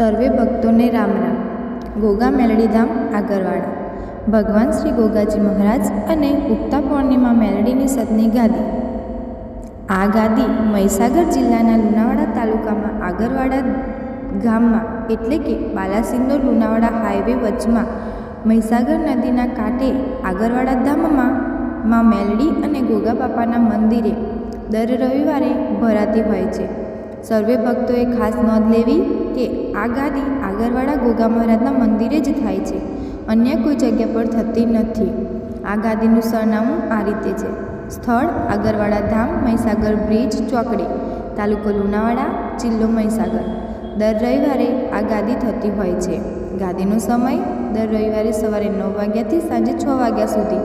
સર્વે ભક્તોને રામ રામ। ગોગા મેલડીધામ આગરવાડા ભગવાન શ્રી ગોગાજી મહારાજ અને ઉગતા પૂર્ણિમા મેલડીની સતની ગાદી। આ ગાદી મહીસાગર જિલ્લાના લુણાવાડા તાલુકામાં આગરવાડા ગામમાં એટલે કે બાલાસિનોર લુણાવાડા હાઈવે વચમાં મહીસાગર નદીના કાંઠે આગરવાડા ધામમાં માં મેલડી અને ગોગા બાપાના મંદિરે દર રવિવારે ભરાતી હોય છે। સર્વે ભક્તોએ ખાસ નોંધ લેવી કે આ ગાદી આગરવાડા ગોગા મહારાજના મંદિરે જ થાય છે, અન્ય કોઈ જગ્યા પર થતી નથી। આ ગાદીનું સરનામું આ રીતે છે: સ્થળ આગરવાડા ધામ, મહીસાગર બ્રિજ ચોકડી, તાલુકો લુણાવાડા, જિલ્લો મહીસાગર। દર રવિવારે આ ગાદી થતી હોય છે। ગાદીનો સમય દર રવિવારે સવારે 9 વાગ્યાથી સાંજે 6 વાગ્યા સુધી।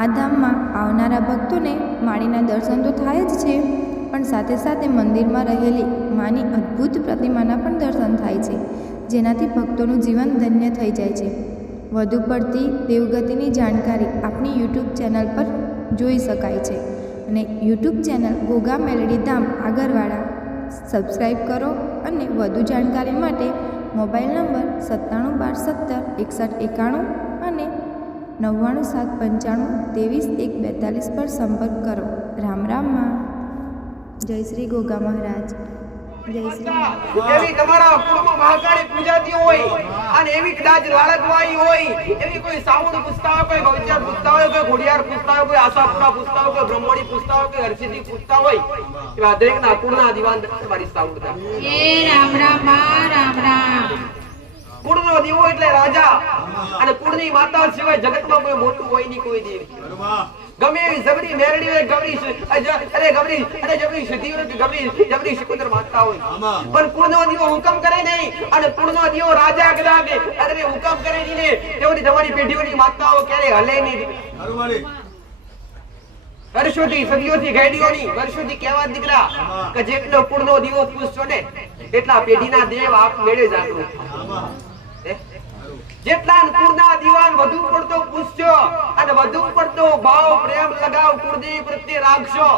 આ ધામમાં આવનારા ભક્તોને માળીના દર્શન તો થાય જ છે, પણ સાથે સાથે મંદિરમાં રહેલી માની અદ્ભુત પ્રતિમાના પણ દર્શન થાય છે, જેનાથી ભક્તોનું જીવન ધન્ય થઈ જાય છે। વધુ પડતી દેવગતિની જાણકારી આપણી યુટ્યુબ ચેનલ પર જોઈ શકાય છે અને યુટ્યુબ ચેનલ ગોગા મેલડી ધામ આગરવાડા સબસ્ક્રાઈબ કરો અને વધુ જાણકારી માટે મોબાઈલ નંબર 9712176191 અને 9975923142 પર સંપર્ક કરો। રામ રામમાં। જય શ્રી ગોગા મહારાજ। જય શ્રી એવી તમારા કુળમાં મહાકાળી પૂજાતી હોય અને એવી કદાચ લાલકવાઈ હોય, એવી કોઈ સાઉન્ડ પૂછતા હોય, કોઈ ગૌચર પૂછતા હોય, કોઈ ઘોડિયાર પૂછતા હોય, કોઈ આશાપુરા પૂછતા હોય, કોઈ બ્રહ્મણી પૂછતા હોય, કોઈ હરસિદ્ધિ પૂછતા હોય, એવા દરેકના કુળના દીવાન તમારી સાઉન્ડ થાય। એ રામ રામ રામ રામ। કુળનો દીવો એટલે રાજા અને કુળની માતા સિવાય જગતમાં કોઈ મોટું હોય નહીં, કોઈ દેવ ગમે એવી જબરી મેરડી હોય, ગબરી જબરી સિદ્ધિ હોય, જબરી સિકંદર માતા હોય, પણ કુળનો દીવો હુકમ કરે નહીં અને કુળનો દીવો રાજા કદાચ અરે હુકમ કરે નહીં, તેઓની તમારી પેઢીઓની માતાઓ ક્યારે હલે નહીં। વર્ષોથી સદીઓથી ગાડીઓની વર્ષોથી કહેવા દીકરા કે જેટલો કુળનો દીવો પૂછશો ને એટલા પેઢીના દેવ આપ મેળે જાગૃત થાય। જેટલા કુળના દીવાન વધુ પડતો પૂછશો અને વધુ પડતો ભાવ પ્રેમ લગાવ કુળદેવી પ્રત્યે રાખશો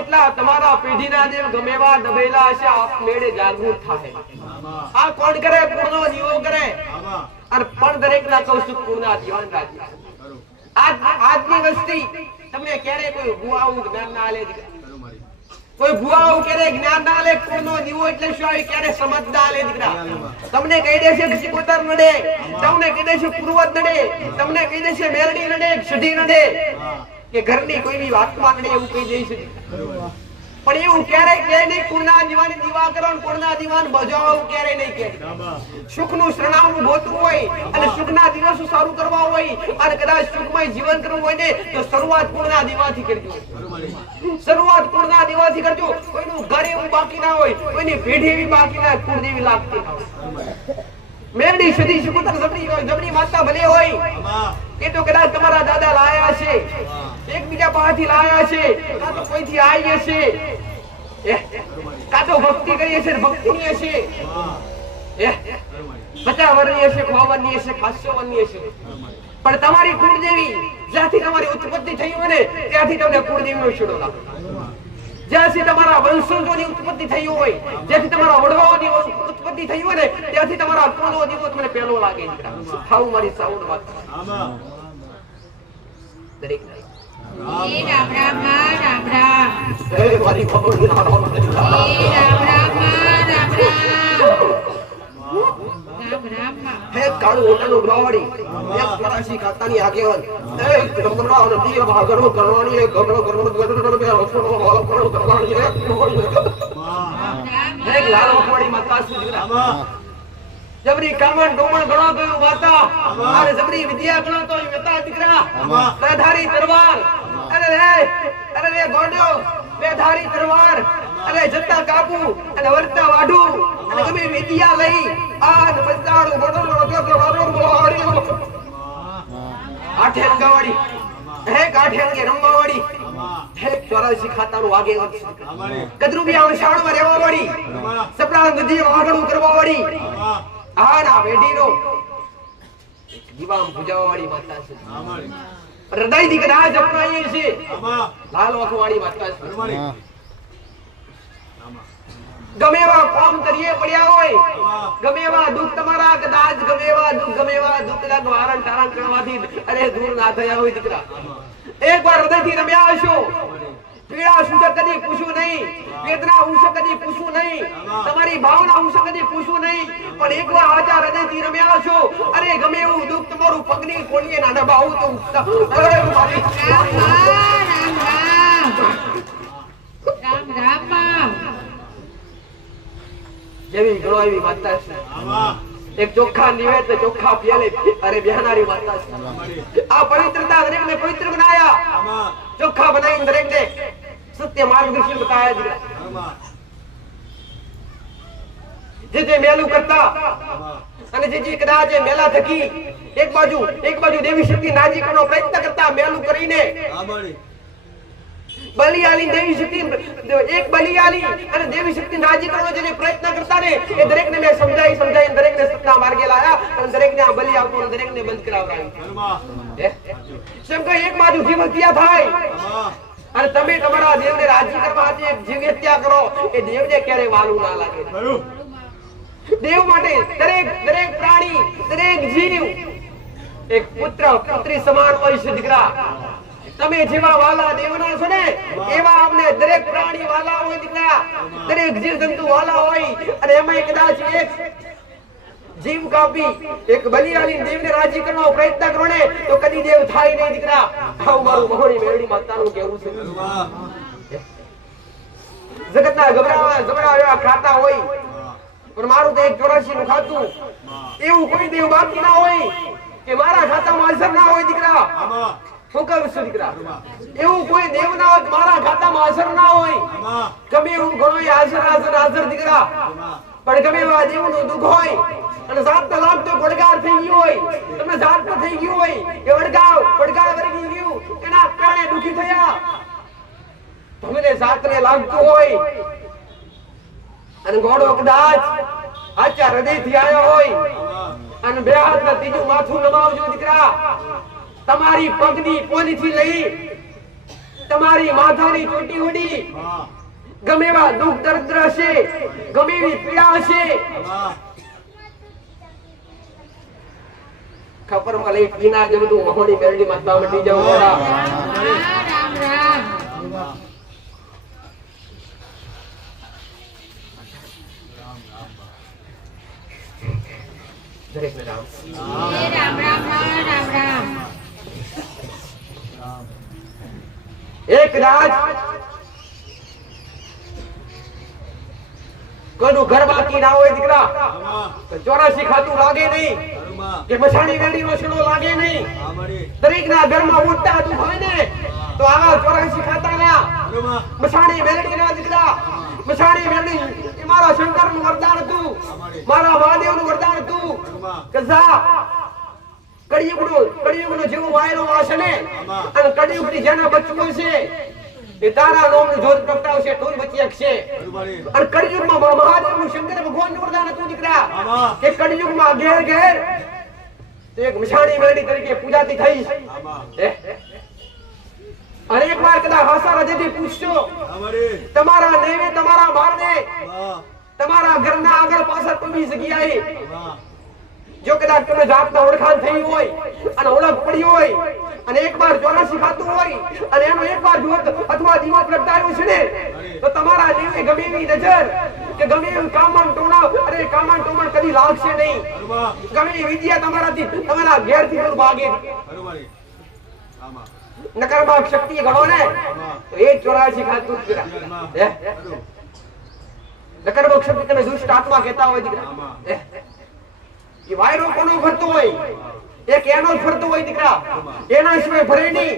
એટલા તમારા પેઢીના દેવ ગમેવા દબેલા હશે આપ મેળે જાગૃત થાય। આ કોણ કરે? કુળનો દીવો કરે અને પણ દરેકના કૌશિક કુળના દીવાન રાખે। આજની વસ્તી તમને ક્યારે કોઈ ભુવાઓ જ્ઞાન ના આલે, કોઈ ભુવાઓ ક્યારે જ્ઞાન ના આલે, કુળનો દીવો એટલે શું આવે ક્યારે સમજ ના આલે દીકરા। તમને કહી દેશે સિકોતર નડે, તમને કહી દેશે પૂર્વજ નડે, તમને કહી દેશે મેરડી નડે, સઢી નડે કે ઘરની કોઈની વાતમાં નડે એવું કહી દેશે, પણ એવું ક્યારેય કહે નહીં કુળના દીવાની દીવા કરો, કુળના દીવાન બજાવો ક્યારે નહીં કહે। સુખનું શરણામું ગોતવું હોય અને સુખના દિવસો સારું કરવા હોય અને કદાચ સુખમય જીવન કરવું હોય ને તો શરૂઆત કુળના દીવાથી કરજો। શરૂઆત કુળના દીવાથી કરજો। કોઈનું ઘર એવું બાકી ના હોય, કોઈની પેઢી એવી બાકી ના હોય, કુળદેવી લાગતી ના હોય। મેરડી સદી સુકુતર જબરી માતા ભલે હોય એ તો કદાચ તમારા દાદા લાયા છે, એકબીજા પાસેથી લાયા છે, કાં તો કોઈથી આવી હશે, કાં તો ભક્તિ કરી હશે, ભક્તિની હશે, 50 વર્ષની હશે, 100 વર્ષની હશે, 500 વર્ષની હશે, પણ તમારી કુળદેવી જ્યાંથી તમારી ઉત્પત્તિ થઈ હોય ને ત્યાંથી તમને કુળદેવીનો છેડો લાગે। જ્યાંથી તમારા વંશજોની ઉત્પત્તિ થઈ હોય, જ્યાંથી તમારા વડવાઓની ઉત્પત્તિ થઈ હોય ને ત્યાંથી તમારા કુળનો દીવો તમને પહેલો લાગે। ખાવ મારી સાઉન્ડ વાત દરેક એ રામ રામ રામ રામ। એ મારી ખબર ના રામ એ રામ રામ રામ રામ। હે કાળુ ઓટાનો બ્રાવડી એક ફરાસી ખાતાની આગેવાન એ ગમરા નદી ભાગરો કરવાની એ ગમરો કરવાની હે લાલ વખવાડી માતા સુધરા જબરી કામણ ડોમણ ગણો ગયો વાતા અને જબરી વિદ્યા ગણો તો વેતા દીકરા બેધારી તરવાર અરે રે ગોડ્યો બેધારી તરવાર અને જતા કાબુ અને વર્તા વાઢુ અને ગમે વિદ્યા લઈ આન બંધાડું આઠે રંગાવાડી હે કાઠે રંગે રંગાવાડી હે 84 ખાતાનું વાગે કદરુબિયા શાળમાં રહેવા વાળી સપડા નદી વાગણું કરવા વાળી આ ના બેડીનો દીવામ પૂજાવા વાળી માતા છે। હૃદય દીકરા જપનાઈ છે લાલ વખવાડી માતા છે। ગમે એવા કામ કરીએ પડ્યા હોય, ગમે એવા દુઃખ તમારા કદાચ ગમે એવા દુઃખ કદાચ વારણ ટારણ કરવાથી અરે દૂર ના થયા હોય દીકરા, એકવાર હૃદયથી રમ્યા હશો, પીડા શું છે કદી પૂછ્યું નહીં, વેદના હું છે કદી પૂછ્યું નહીં, તમારી ભાવના હું છે કદી પૂછ્યું નહીં, પણ એકવાર આજા હૃદયથી રમ્યા હશો, અરે ગમે એવું દુઃખ તમારું પગની કોલીએ ના દબાવું તો અરે મારી રામ રામ રામ જેવી ગણો એવી માતા છે, એક ચોખ્ખા નિવેદ ને ચોખ્ખા પિયાલે અરે બહેનારી માતા છે, આ પવિત્રતા દરેકને પવિત્ર બનાયા, ચોખ્ખા બનાવીને દરેકને સત્ય માર્ગદર્શન બતાયા દીકરા, જે મેલું કરતા અને જે કદાચ મેલા થકી એક બાજુ દેવી શક્તિ નાજી કરવાનો પ્રયત્ન કરતા, મેલું કરીને બલિયાલી દેવી શક્તિ એક બલિયાલી અને દેવી શક્તિ નાજી કરવાનો જે પ્રયત્ન કરતા ને એ દરેકને મેં સમજાઈ દરેકને સત્તા માર્ગે લાયા અને દરેકને આ બલિ આપો અને દરેકને બંધ કરાવરાવી. કેમ કે એક બાજુ જીવ હત્યા થાય અને તમે તમારા દેવને રાજી કરવા આજે જીવ હત્યા કરો, એ દેવને ક્યારે વાલું ના લાગે. દેવ માટે દરેક પ્રાણી દરેક જીવ એક પુત્ર પુત્રી સમાન હોય છે દીકરા. તમે જેવા વાલા દેવના છો ને એવા અમને દરેક પ્રાણી વાલા હોય દીકરા, દરેક જીવ જંતુ વાલા હોય, અને એમાં કદાચ એક જીવ કાપી એક બલિયાલી દેવને રાજી કરવાનો પ્રયત્ન કરો ને તો કદી દેવ થાય નહીં દીકરા. આવું મારું મહોણી મેરડી માતાનું કહેવું છે. જગતના ગબડા એવા ખાતા હોય, પણ મારું તો એક 84 નું ખાતું, એવું કોઈ દેવ બાકી ના હોય કે મારા ખાતામાં અસર ના હોય દીકરા. શું કહું છું દીકરા, એવું કોઈ દેવ ના હોય મારા ખાતામાં અસર ના હોય, ગમે એવું ઘણો હાજર દીકરા, પણ ગમે એવા દેવનું દુઃખ હોય અને જાતના લાભ તો પડકાર થઈ ગયો હોય, તમને જાત તો થઈ ગયું હોય, એ પડકાર વરગી ગયું એના કારણે દુખી થયા, તમને જાતને લાગતું હોય અને ગોળો કદાચ આચા હૃદયથી આવ્યો હોય અને બે હાથના ત્રીજું માથું નમાવજો દીકરા. તમારી પગની પોલીથી લઈ તમારી માથાની ચોટી ઉડી ગમે એવા દુઃખ દર્દ હશે, ગમે એવી પીડા હશે, ખપરમાં લઈ પીના જે બધું મહોણી મેરડી માતા મટી જાવ. રામ રામ દરેકને રામ રામ રામ રામ એક રાજ કોઈનું ઘર બાકી ના હોય દીકરા, 84 ખાતું લાગે નહીં કે મસાણી વેડી નો શેડો લાગે નહીં, દરેક ના ઘરમાં ઉઠતા દુઃખ હોય ને તો આવા 84 ખાતા ના મસાણી વેડી ના દીકરા. મસાણી વેડી એ મારા શંકર નું વરદાન હતું, મારા મહાદેવ નું વરદાન હતું કે જા કળિયુગનો જેવો વાયરો આવશે ને અને કળિયુગની જેના બચવું છે એ તારા નામનું જોત પ્રગટાવશે, ઢોલ બચી શકશે. અને કળિયુગમાં મહાદેવનું શંકર ભગવાનનું વરદાન હતું દીકરા કે કળિયુગમાં ઘેર તો એક મસાણી મેરડી તરીકે પૂજાતી થઈ. અને એકવાર કદાચ હાસા હૃદયથી પૂછજો તમારા નેવે તમારા બારને તમારા ઘરના આગળ પાછળ કોઈ જગ્યાએ જો કદાચ તમને જાતના ઓળખાણ થઈ હોય અને ઓળખ પડી હોય અને એકવાર 84 ખાતું હોય અને એનો એકવાર જોત અથવા દીવો પ્રગટાવ્યો છે ને તો તમારા દેવે ગમે એવી નજર કે ગમે એવું કામણ ટોમણ કદી લાગશે નહીં, ગમે એવી વિદ્યા તમારાથી તમારા ઘેરથી દૂર ભાગે. નકારાત્મક શક્તિ ગણો ને તો એ 84 ખાતું નકારાત્મક શક્તિ તમે દુષ્ટ આત્મા કહેતા હોય દીકરા. એ વાયરો કોનો ફરતો હોય, એક એનો જ ફરતો હોય દીકરા, એના સિવાય ભરે નહીં.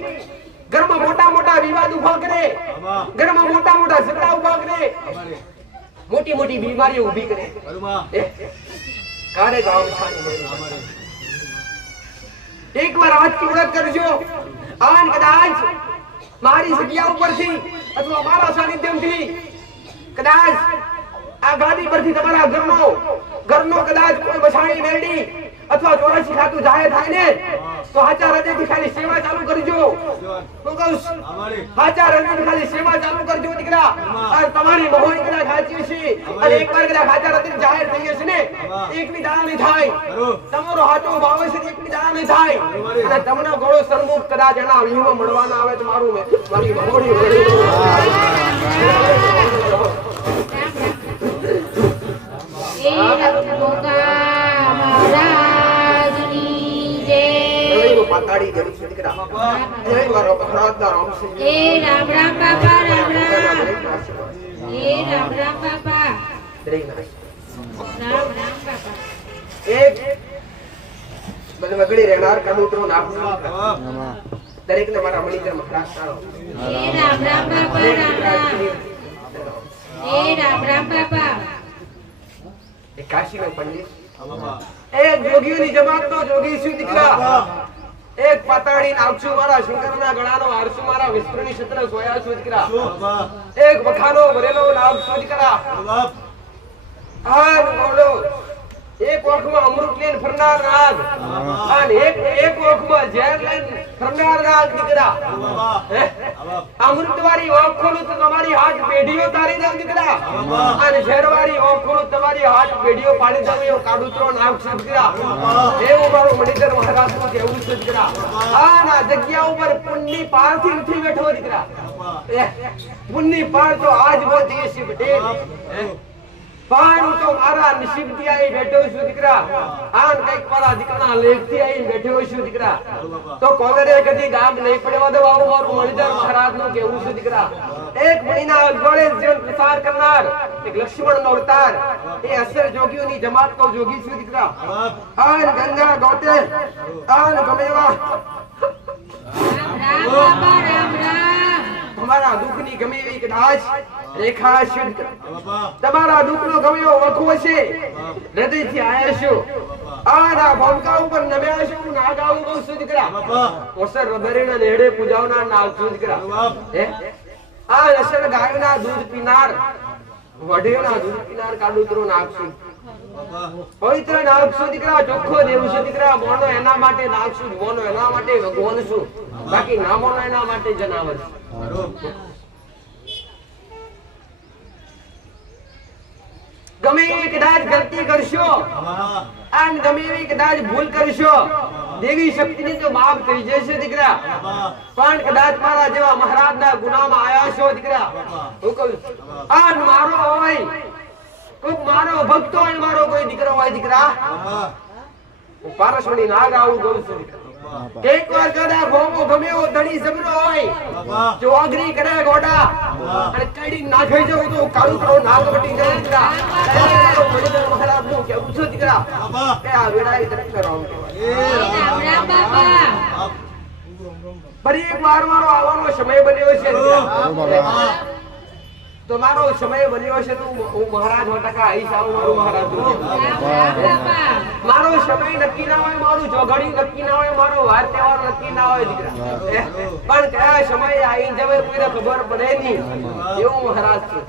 ઘરમાં મોટા વિવાદ ઉભા કરે, ઘરમાં મોટા ઝઘડા ઉભા કરે, મોટી બીમારીઓ ઊભી કરે. કારે ગામ એકવાર આજથી ઓળખ કરજો, આન કદાચ મારી જગ્યા ઉપરથી અથવા મારા સાનિધ્યમથી કદાચ આ ગાદી પરથી તમારા ઘરનો કદાચ કોઈ મસાણી મેરડી અથવા બાવસી ખાતું જાહેર થાય ને તો હાચા હૃદયથી ખાલી સેવા ચાલુ કરજો હું કહું છું, હાચા હૃદયથી ખાલી સેવા ચાલુ કરજો દીકરા અને તમારી મહોની કદાચ સાચી છે અને એકવાર કદાચ હાચા હૃદયથી જાહેર થઈ જશે ને એકની દાણા નહીં થાય તમારો હાચો બાવસી એકની દાણા નહીં થાય અને તમને ઘણો સન્મુખ કદાચ એના વ્યૂહમાં મળવાના આવે તો મારું મારી મહોની મહારાજની જય. પાતાડી દેવી છે દીકરા જય મારો ભગવાનના રામ છે એ રામ રામ બાપા રામ રામ. એ રામ રામ બાપા રામ રામ બાપા. એક બગડી રહેનાર કબૂતરો નાખું દરેક ને મારા મણિકર મહારાજ સારો એ રામ રામ બાપા રામ રામ. એ રામ રામ બાપા. એક કાશીનો પંડિત એક જોગીઓની જમાતનો જોગી છું દીકરા એક પાતાડી નાગસુ મારા શંકરના ગળાનો આરસુ મારા વિષ્ણુની છત્ર સોયા છું દીકરા એક વખાનો ભરેલો નાગસુ દીકરા આન બોલો એક ઓખમાં અમૃત લઈને ફરનાર નાગ અને એક ઓખમાં ઝેર લઈને ફરનાર નાગ દીકરા અમૃતવાળી ઓખ ખોલું તો તમારી હાથ પેઢીઓ તારી દઉં દીકરા અને ઝેરવાળી ઓખ ખોલું તમારી હાથ પેઢીઓ પાડી દઉં એવું કાડુતરો નાગ છે દીકરા એવું મારું મણિધર મહારાજનું કહેવું છે દીકરા આ જગ્યા ઉપર પુણ્યની પારથી નથી બેઠો દીકરા પુણ્યની પાર તો આજ વો દેશ બેઠે પાણ તો મારા નસીબથી આઈ બેઠો છું દીકરા આન કઈક મારા દીકરાના લેખથી આઈ બેઠો છું દીકરા તો કોલરે કદી ગામ નહીં પડવા દો આવું મારું મણિધર મહારાજનું કહેવું છે દીકરા એક મહિના અગવડે જીવન પ્રસાર કરનાર એક લક્ષ્મણનો અવતાર એ અસર જોગીઓની જમાતનો જોગી છું દીકરા આન ગંગા ગોતે આન ગમેવા રામ બાપા રામ રામ. તમારા દુઃખની ગમે એવી કદાચ રેખા શુદ્ધ તમારા દુઃખનો ગમે એવો વખો છે હૃદયથી આયા છો આના ભોંકા ઉપર નમ્યા છો નાગાવું બહુ શું દીકરા ઓસર રબરેના નેડે પૂજાવનાર નાગ છું દીકરા આ નસર ગાયોના દૂધ પીનાર વઢેના દૂધ પીનાર કાડુતરો નાગ છું પવિત્ર નાગ છું દીકરા ચોખ્ખો દેવ છું દીકરા મોનો એના માટે નાગ છું મોનો એના માટે ભગવાન છું બાકી ના મોનો એના માટે જનાવર છું ગમે એવી કદાચ ગલતી કરશો અને ગમે એવી કદાચ ભૂલ કરશો દેવી શક્તિની તો માફ થઈ જશે દીકરા પણ કદાચ મારા જેવા મહારાજના ગુનામાં આયા છો દીકરા હું કહું આન મારો હોય કોઈ મારો ભક્ત હોય મારો કોઈ દીકરો હોય દીકરા હું પારસમણી નાગ આવું કહું છું દીકરા એક વાર કદાચ ભોમો ગમે એવો ધણી જબરો હોય જો અગ્નિ કરે ગોડા અને કડી નાખી જવું તો કાળું કરો નાગ વટી જાય દીકરા મહારાજ નું કેવું છે દીકરા કે આ વેડાઈ તરફ રામ એ રામ રામ બાપા. ફરી એક વાર મારો આવવાનો સમય બન્યો છે દીકરા તો મારો સમય બન્યો છે તો હું મહારાજ હોટકા આઈ સાવ મારું મહારાજ રામ રામ બાપા. મારો સમય નક્કી ના હોય મારું જોગણી નક્કી ના હોય મારો વાર તહેવાર નક્કી ના હોય દીકરા પણ કયા સમયે આઈ જવે કોઈને ખબર પડે નહીં એવું મહારાજ છે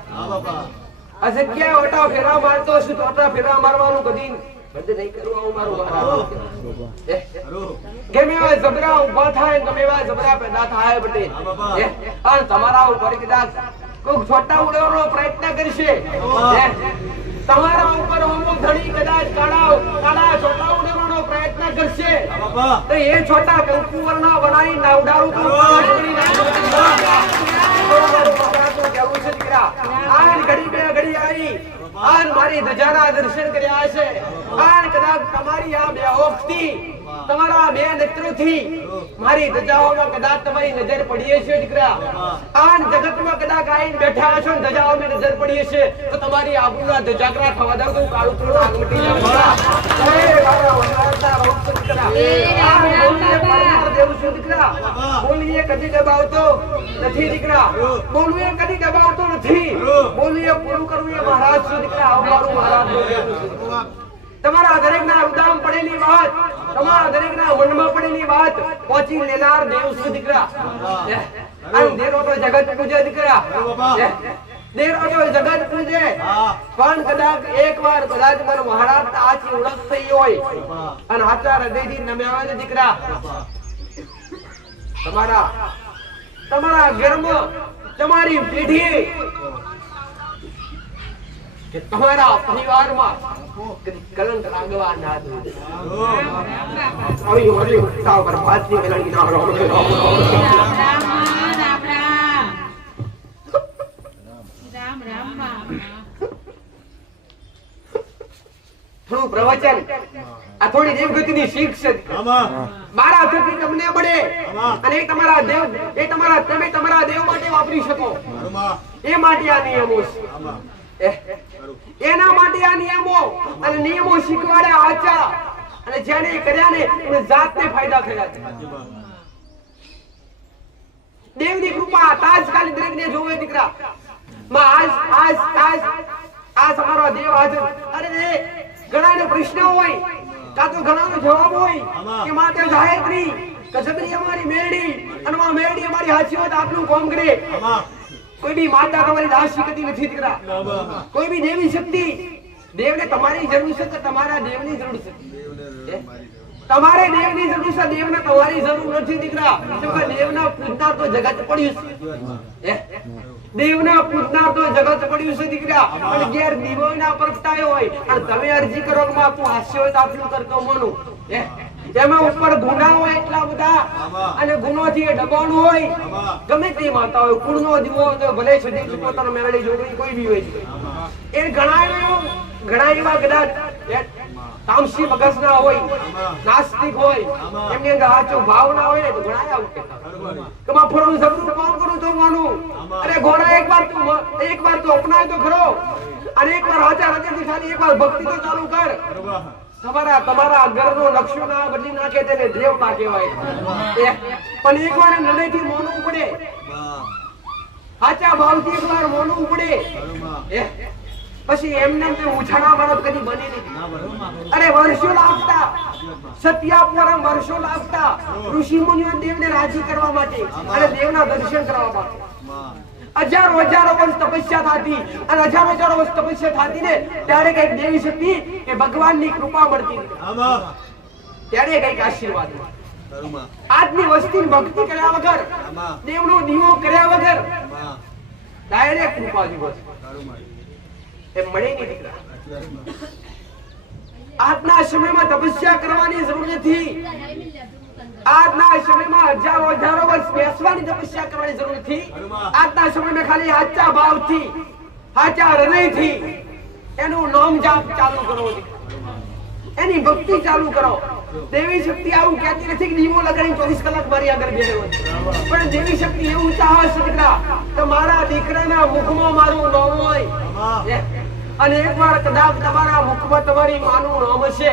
આ જગ્યાએ ઓટા ફેરા મારતો છું તો ઓટા ફેરા મારવાનું કદી બંધ નહીં કરવું આવું મારું મહારાજ ગમે એવા જબરા ઉભા થાય ગમે એવા જબરા પેદા થાય બટે અને તમારા ઉપર કદાચ કોઈ છોટા ઉડવાનો પ્રયત્ન કરશે તમારા ઉપર હોમો ધણી કદાચ કાળા છોટા ઉડવાનો પ્રયત્ન કરશે તો એ છોટા કંકુ વર્ણા બનાવી નાવડારું કેવું છે દીકરા આન ઘડી બે ઘડી આવી આન મારી ધજાના દર્શન કર્યા છે આન કદાચ તમારી આ બે ઓખથી તમારા બે નેત્રોથી મારી ધજાઓમાં કદાચ તમારી નજર પડી છે દીકરા આન જગતમાં કદાચ આઈને બેઠા છો ને ધજાઓમાં નજર પડી છે તો તમારી આબરૂના ધજાગરા થવા દઉં તો કાળું થોડું આગ મટી જાય દીકરા બોલીએ કદી દબાવતો નથી દીકરા બોલવીએ કદી દબાવતો નથી બોલીએ પૂરું કરવું એ મહારાજ છું દીકરા અમારું મહારાજ તમારા દરેકના ઉદામ પડેલી વાત તમારા દરેકના મનમાં પડેલી વાત પહોંચી લેનાર દેવ છું દીકરા અંધેરો તો જગત પૂજે દીકરા દેરો તો જગત પૂજે પણ કદાચ મારો મહારાજ આથી ઓળખ થઈ હોય અને હાચા હૃદયથી નમ્યા હોય ને દીકરા તમારા ઘરમાં તમારી પેઢી કે તમારા પરિવારમાં કલંક લાગવા ના દો. આવી હોલી ઉત્સાહ પર પાછી મેળવી ના રહો. થોડું પ્રવચન આ થોડી દેવગતિની શીખ છે મારા થકી તમને મળે અને તમે તમારા દેવ માટે વાપરી શકો એ માટે આ નિયમો છે. એના માટે આ નિયમો અને નિયમો શીખવાડ્યા આચા અને જેને કર્યા ને એને જાતને ફાયદા થયા છે. દેવની કૃપા તાજકાલી દરેકને જોવે દીકરા માં આજ અમારો દેવ હાજર. અરે ઘણાને પ્રશ્ન હોય કાં તો ઘણાનો જવાબ હોય કે માતે ગાયત્રી કજબરી અમારી મેરડી અને આ મેરડી અમારી હાચીવત આપનું કામ કરે. કોઈ બી માતા તમારી દાસી કદી નથી દીકરા. કોઈ બી દેવી શક્તિ દેવને તમારી જરૂર છે કે તમારા દેવની જરૂર છે? તમારે દેવની જરૂર છે, દેવને તમારી જરૂર નથી દીકરા. દેવના પૂજનાર તો જગત પડ્યું છે. દેવના પૂજનાર તો જગત પડ્યું છે દીકરા. અને ઘેર દીવો ના પ્રગટાયો હોય અને તમે અરજી કરો કે માં તું હાસ્ય હોય તો આટલું કરતો મનું તેમાં ઉપર ગુના હોય એટલા બધા અને ગુનોથી દબાણું હોય ગમે તે માતા હોય કુળનો દીવો હોય તો ભલે સુધી પોતાનો મેળડી જોડી કોઈ બી હોય એ ઘણા એવા કદાચ તામસી મગજના હોય નાસ્તિક હોય એમની અંદર સાચો ભાવ ના હોય ને તો ઘણા આવું કહેતા કે માં ફરવું જબરું કોણ કરું તો માનું. અરે ઘોડા એકવાર તો અપનાય તો ખરો અને એકવાર હાચા હૃદયથી ખાલી એકવાર ભક્તિ તો ચાલુ કર. તમારા ઘરનો નકશો ના બદલી નાખે તેને દેવતા કહેવાય. પણ એકવાર નડેથી મોનવું પડે, સાચા ભાવથી એકવાર મોનવું પડે. પછી એમને ઉછાળા મારત કદી બની નહીં. અરે વર્ષો લાગતા સત્યાપુરમ વર્ષો લાગતા ઋષિ મુનિઓ દેવને રાજી કરવા માટે અને દેવના દર્શન કરવા માટે હજારો વર્ષ તપસ્યા થતી અને હજારો વર્ષ તપસ્યા થતી ને ત્યારે કઈક દેવી શક્તિ કે ભગવાનની કૃપા મળતી ત્યારે કઈક આશીર્વાદ. આજની વસ્તી ભક્તિ કર્યા વગર દેવનો દીવો કર્યા વગર ડાયરેક્ટ કૃપા દિવસ એ મળે નહીં દીકરા. આજના સમયમાં તપસ્યા કરવાની જરૂર નથી. આજના સમયમાં હજારો વર્ષ બેસવાની તપસ્યા કરવાની જરૂર નથી. આજના સમયમાં ખાલી સાચા ભાવથી સાચા હૃદયથી એનું નામ જાપ ચાલુ કરો, એની ભક્તિ ચાલુ કરો. દેવી શક્તિ આવું કહેતી નથી કે દીવો લગાડી 24 કલાક મારી આગળ બેઠો પણ દેવી શક્તિ એવું ચાહે છે દીકરા કે મારા દીકરાના મુખમાં મારું નામ હોય અને એકવાર કદાચ તમારા મુખમાં તમારી માનું નામ હશે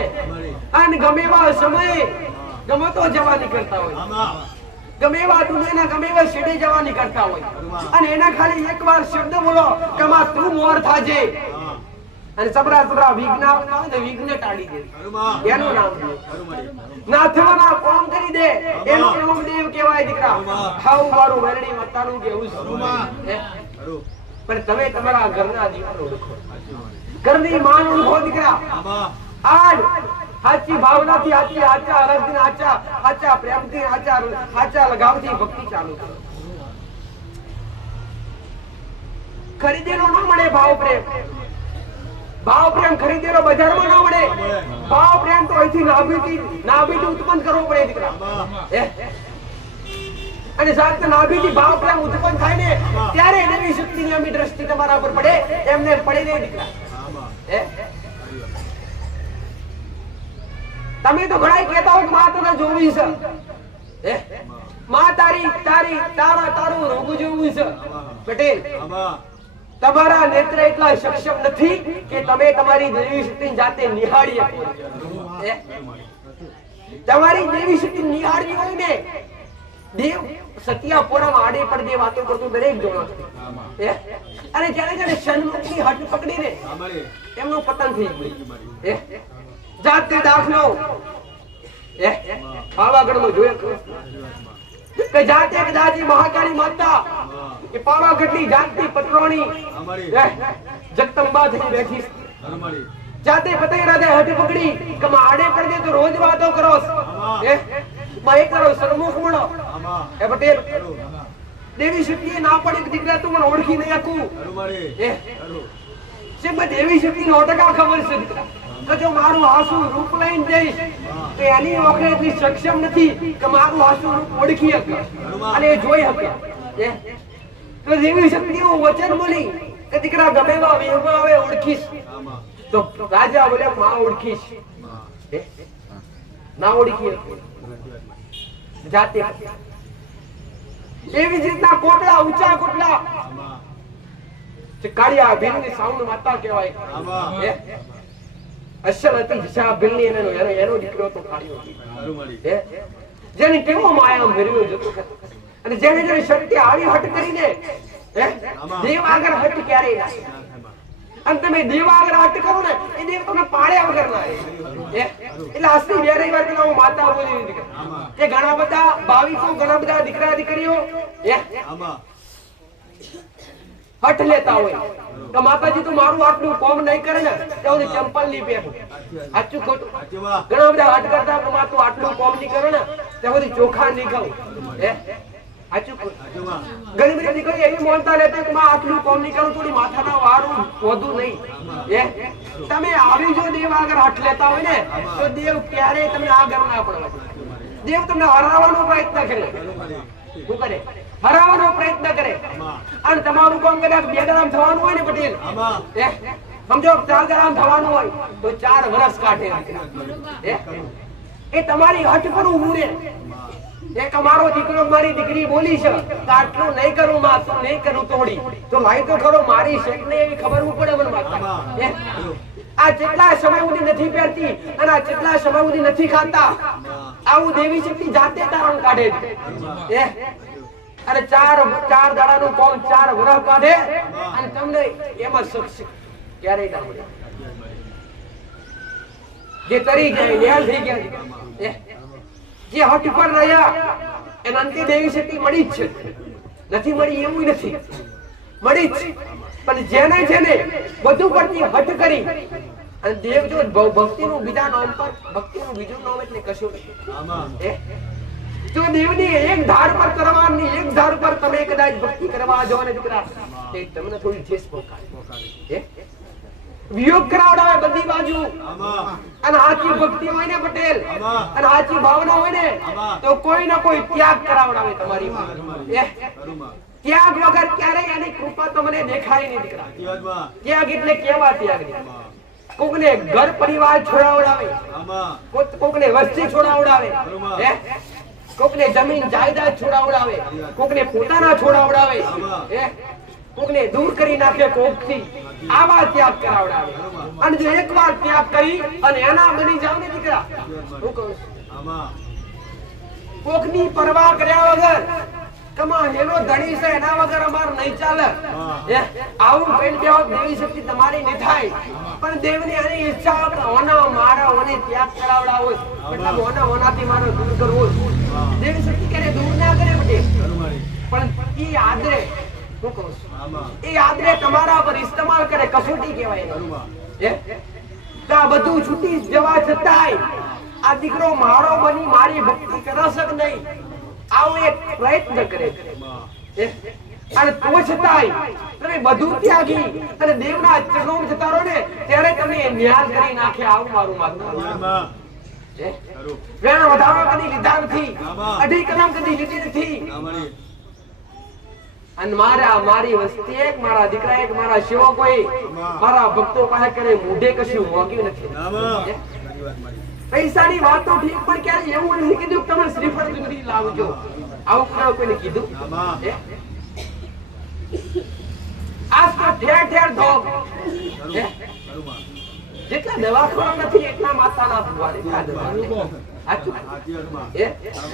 અને ગમે એવા સમયે ગમે તો જવા નીકળતા હોય, ગમે એવા દુનિયાના ગમે એવા છેડે જવા નીકળતા હોય અને એના ખાલી એકવાર શબ્દ બોલો કે માં તું મોર થાજે અને સબરા વિઘ્ન આવે ને વિઘ્ન ટાળી દે એનું નામ નાથવાના કામ કરી દે એનું નામ દેવ કહેવાય દીકરા. ખાવું વાળું મેરડી માતાનું કેવું છે પણ તમે તમારા ઘરના દીવાનો ઓળખો, ઘરની માન ઓળખો દીકરા. આજ સાચી ભાવનાથી સાચા અરજથી સાચા પ્રેમથી સાચા લગાવથી ભક્તિ ચાલુ કરો. ખરીદેલો ન મળે ભાવ પ્રેમ ખરીદેલો બજારમાં ન મળે. ભાવ પ્રેમ તો અહીંથી નાભીથી ઉત્પન્ન કરવો પડે દીકરા. અને સાચા નાભીથી ભાવ પ્રેમ ઉત્પન્ન થાય ને ત્યારે દેવી શક્તિની અમી દ્રષ્ટિ તમારા પર પડે, એમને પડે નહીં દીકરા. તમે તો ઘણા કહેતા હો કે માં તને જોવી છે, માં તારું રોગું જોવું છે. પટેલ તમારા નેત્ર એટલા સક્ષમ નથી કે તમે તમારી દેવી શક્તિની જાતે નિહાળી શકો. તમારી દેવી શક્તિ નિહાળવી હોય ને દેવ સત્યાપુરમ આડે પડદે વાતો કરતું દરેક જોવા અને જ્યારે સન્મુખની હટ પકડીને એમનું પતન થઈ ગયું. જાતે દાખલો પાવાગઢમાં જોયો કે જાતે કદાચ મહાકાળી માતા એ પાવાગઢની જાતની પટરોણી જગદંબા થઈ બેઠી જાતે પતઈ રાધે હઠ પકડી કે આડે પડજે તો રોજ વાતો કરો એક કરો સન્મુખ મળો એ પટેલ દેવી શક્તિએ ના પડી દીકરા તું મને ઓળખી નહીં શકું છે મને દેવી શક્તિ નો ટકા ખબર છે દીકરા કે જો મારું હાસુ રૂપ લઈને જઈશ તો એની ઓખે એટલી સક્ષમ નથી કે મારું હાસુ રૂપ ઓળખી શકે અને એ જોઈ શકે તો દેવી શક્તિનું વચન મળી કે દીકરા ગમે એવા વેહમાં આવે ઓળખીશ તો રાજા બોલ્યા માં ઓળખીશ ના ઓળખી જાતે એવી જ રીતના કોટડા ઊંચા કોટડા કાળિયા ભીલની સાઉન્ડ માતા કહેવાય અસલ હતી દિશા ભીલની એનો દીકરો તો કાળિયો જેની કેવો માયા મેળવ્યો જતો અને જેને શક્તિ આવી હટ કરીને દેવ આગળ હટ ક્યારેય ના અને તમે દેવ આગળ હટ કરો ને એ દેવ તમને પાડ્યા વગર ના એટલે અસલી બે વાર પેલા હું માતા બોલી દીકરા કે ઘણા બધા ભાવિકો ઘણા બધા દીકરા દીકરીઓ હટ લેતા હોય તો માતાજી તો મારું આટલું કોમ નહીં કરે ને તો ચંપલ નહીં પહેરું સાચું ખોટું ઘણા બધા હટ કરતા કે માતું આટલું કોમ નહીં કરે ને તો ચોખા નહીં ખાવું સાચું ખોટું ઘણી બધી દીકરી એવી મોનતા લેતી કે આટલું કોમ નહીં કરું થોડી માથાના વાળું વધુ નહીં તમે આવી જો દેવ આગળ હટ લેતા હોય ને તો દેવ ક્યારેય તમને આગળ ના પડવા દેવ તમને હરાવવાનો પ્રયત્ન કરે શું કરે હરાવવાનો પ્રયત્ન કરે અને તમારું કામ કદાચ 2 ગ્રામ થવાનું હોય ને પટેલ સમજો 4 ગ્રામ થવાનું હોય તો 4 વર્ષ કાઢે એ તમારી હટ પર ઊભું રહે એક અમારો દીકરો મારી દીકરી બોલી છે આટલું નહીં કરું માં તો નહીં કરું તોડી તો લાઈ તો ખરો મારી શેક ને એવી ખબર પડે મને માતા આ જેટલા સમય સુધી નથી પહેરતી અને આ જેટલા સમય સુધી નથી ખાતા આવું દેવી શક્તિ જાતે તારણ કાઢે છે અને 4 દાડાનું કોમ 4 વર્ષ કાઢે અને તમને એમાં શક્તિ ક્યારેય ના મળે જે તરી જાય ન્યાલ થઈ ગયા જે હટ પર રહ્યા એને અંતે દેવી શક્તિ મળી જ છે નથી મળી એવું નથી મળી જ પણ જેને જેને વધુ પડતી હટ કરી અને દેવ જો ભક્તિનું બીજા નામ પર ભક્તિનું બીજું નામ એટલે કશું નથી જો દેવની એક ધાર પર કરવાની એક ધાર પર તમે કદાચ ભક્તિ કરવા જાઓ ને દીકરા એ તમને થોડી ઠેસ પહોંચાડે વિયોગ કરાવડાવે બધી બાજુ અને આથી ભક્તિ હોય ને પટેલ અને આથી ભાવના હોય ને તો કોઈ ના કોઈ ત્યાગ કરાવડાવે તમારી ત્યાગ વગર ક્યારેય એની કૃપા તમને દેખાય નહીં દીકરા ત્યાગ એટલે કેવા ત્યાગ કોકને ઘર પરિવાર છોડાવડાવે કોકને વસ્તી છોડાવડાવે કોકને જમીન જાયદાદ છોડાવડાવે કોકને પોતાના છોડાવડાવે કોકને દૂર કરી નાખે કોકથી આવા ત્યાગ કરાવડાવે અને જો એકવાર ત્યાગ કરી અને એના બની જાવ ને દીકરા હું કહું કોકની પરવા કર્યા વગર કમા એનો ધણી છે એના વગર અમાર નહીં ચાલે આવું પેન બેવ દેવી શક્તિ તમારી નહીં થાય પણ દેવની આની ઈચ્છા આપણે ઓના મારા ઓને ત્યાગ કરાવડાવો એટલે ઓના ઓનાથી મારો દૂર કરવો દેવી શક્તિ કરે દૂર ના કરે પણ ઈ આદરે હું કહું ઈ આદરે તમારા પર ઇસ્તેમાલ કરે કસોટી કહેવાય તો આ બધું છૂટી જવા છતાંય આ દીકરો મારો બની મારી ભક્તિ કરશે કે નહીં આવો એક પ્રયત્ન કરે અને તો છતાંય તમે બધું ત્યાગી અને દેવના ચરણોમાં જતા રહો ને ત્યારે તમે ન્યાય કરી નાખે આવું મારું માનવું વેણ વધારો કદી લીધા નથી અઢી કદમ કદી લીધી નથી અને મારી વસ્તી એક મારા દીકરા એક મારા સેવકો મારા ભક્તો પાસે કરે મોઢે કશું મોગ્યું નથી પૈસાની વાતો ઠીક પણ ક્યારે એવું નથી કીધું કે તમે શ્રીફળ ચૂંદડી લાવજો આવું ખરા કોઈને કીધું આજ તો ઠેર ઠેર ધોક જેટલા દવાખાના નથી એટલા માતાના ભુવાડે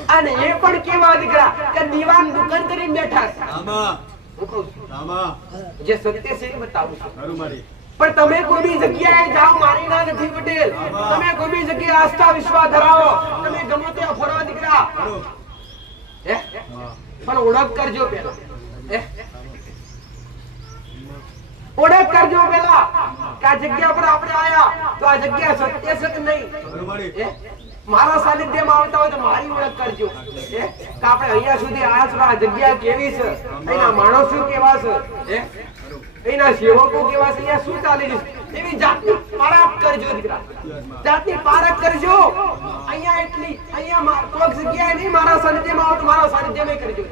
અને એ પણ કેવા દીકરા કે દીવાન દુકાન કરીને બેઠા છે જે સત્ય છે એ બતાવું છું પણ તમે કોઈ બી જગ્યાએ જાઓ મારી ના નથી પટેલ તમે કોઈ બી જગ્યાએ આસ્થા વિશ્વાસ ધરાવો તમે ગમે ત્યાં ફરવા દીકરા પણ ઓળખ કરજો પેલા ઓળખ કરજો પેલા કે આ જગ્યા પર આપણે આયા તો આ જગ્યા સત્ય છે કે નહીં? મારા સાનિધ્યમાં આવતા હોય તો મારી ઓળખ કરજો કે આપણે અહીંયા સુધી આયા છો, આ જગ્યા કેવી છે, અહીંના માણસો કેવા છે, અહીંના સેવકો કેવા છે, અહીંયા શું ચાલી રહ્યું છે, એવી જાતની પારખ કરજો દીકરા, જાતની પારખ કરજો. અહીંયા કોઈક જગ્યાએ નહીં મારા સાનિધ્યમાં આવો તો મારા સાનિધ્યમાં કરજો.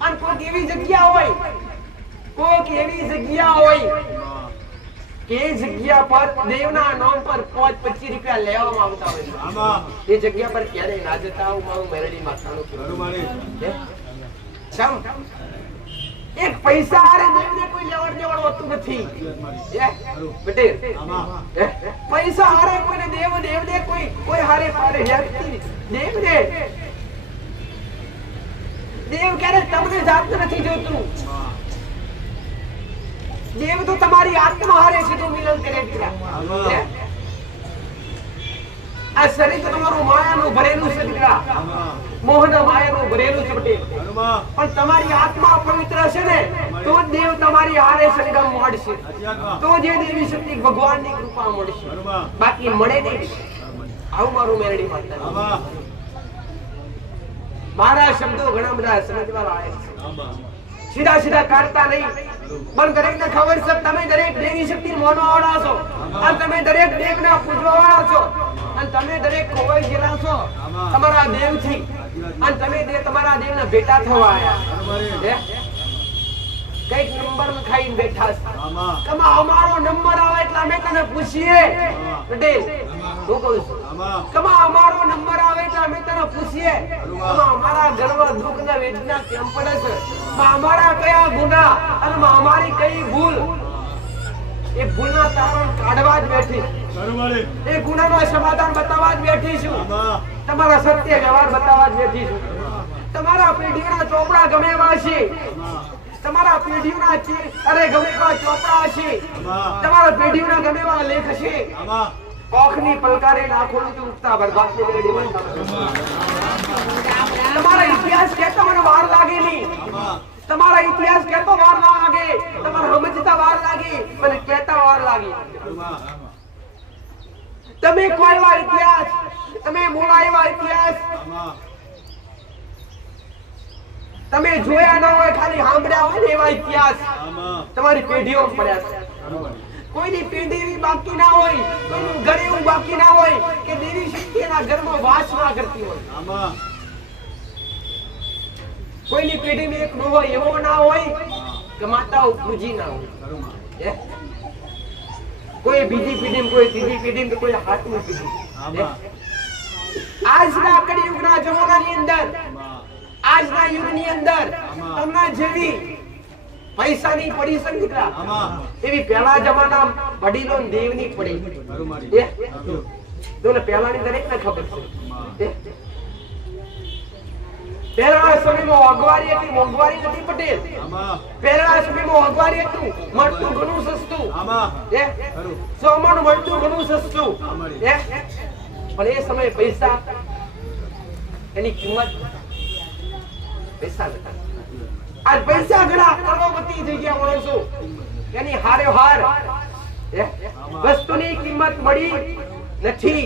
અને કોઈક એવી જગ્યા હોય, કોઈક એવી જગ્યા હોય કે એ જગ્યા પર દેવના નામ પર 5-25 રૂપિયા લેવામાં આવતા હોય, એ જગ્યા પર ક્યારેય ના જતા આવું મારું મેરડી માથાનું કેવું. એક પૈસા હારે દેવને કોઈ લેવડ દેવડ હોતું નથી પટેલ. પૈસા હારે કોઈને દેવને કોઈ હારે પારે દેવને દેવ ક્યારે તમને જાત નથી જોતું. દેવ તો તમારી આત્મા હારે સીધું મિલન કરે દીકરા. આ શરીર તો તમારું માયાનું ભરેલું છે દીકરા, મોહના માયાનું ભરેલું છે પટેલ. પણ તમારી આત્મા પવિત્ર છે ને તો દેવ તમારી હારે સંગમ મળશે, તો જે દેવી શક્તિ ભગવાનની કૃપા મળશે, બાકી મળે નહીં. આવું મારું મેરડી માતા. મારા શબ્દો ઘણા બધા સમજવાળા આવ્યા છે, સીધા સીધા કાઢતા નહીં. પણ દરેકને ખબર છે તમે દરેક દેવી શક્તિ માનવા વાળા છો, અને તમે દરેક દેવના પૂજવા વાળા છો, અને તમે દરેક ખોવાઈ ગયેલા છો તમારા દેવથી, અને તમે તમારા દેવના બેટા થવા આયા. કઈક નંબર ખાઈને બેઠા છે, અમારો નંબર આવે એટલે અમે તને પૂછીએ પટેલ. હું કહું છું અમારો નંબર આવે એટલે અમે તને પૂછીએ અમારા ઘરમાં દુઃખ ને વેદના કેમ પડે છે, અમારા કયા ગુના અને અમારી કઈ ભૂલ, એ ભૂલના તારણ કાઢવા જ બેઠી, એ ગુનાનું સમાધાન બતાવવા જ બેઠી છું, તમારા સત્ય વ્યવહાર બતાવવા જ બેઠી છું. તમારા પેઢીના ચોપડા ગમે એવા છે, તમારા પેઢીના અરે ગમે એવા ચોપડા છે, તમારા પેઢીના ગમે એવા લેખ છે, ઓખની પલકારે નાખોની તો ઉગતા બરબાદની પેઢીમાં. તમારા ઇતિહાસ કહેતો મને વાર લાગે નહીં, તમારા ઇતિહાસ કહેતો વાર ના લાગે, તમારે સમજતા વાર લાગે, મને કહેતા વાર લાગે. તમે કોઈ એવા ઇતિહાસ, તમે મોડા એવા ઇતિહાસ તમે જોયા ન હોય, ખાલી સાંભળ્યા હોય ને એવા ઇતિહાસ તમારી પેઢીઓ પડ્યા છે. કોઈની પેઢી એવી બાકી ના હોય, કોઈનું ઘર એવું બાકી ના હોય કે દેવી શક્તિ એના ઘરમાં વાસ ના કરતી હોય. કોઈની પેઢીમાં એક ડોહો એવો ના હોય કે માતાઓ પૂજી ના હોય. કોઈ બીજી પેઢી, કોઈ ત્રીજી પેઢી, કોઈ હાથની પેઢી. આજના કળિયુગના જમાનાની અંદર, આજના યુગની અંદર તમને જેવી પૈસાની પડી છે દીકરા, એવી પહેલા જમાના વડીલો દેવની પડી. પહેલાની દરેકને ખબર છે. પહેલા સમયમાં અગવારી હતી, મોંઘવારી નથી પટેલ. પહેલા સમયમાં અગવારી હતું, મળતું ઘણું સસ્તું, સોમાનું મળતું ઘણું સસ્તું, પણ એ સમયે પૈસા એની કિંમત પૈસા હતા. આજ પૈસા ઘણા કરોડપતિ થઈ ગયા માણસો, એની હારે હાર વસ્તુની કિંમત મળી નથી,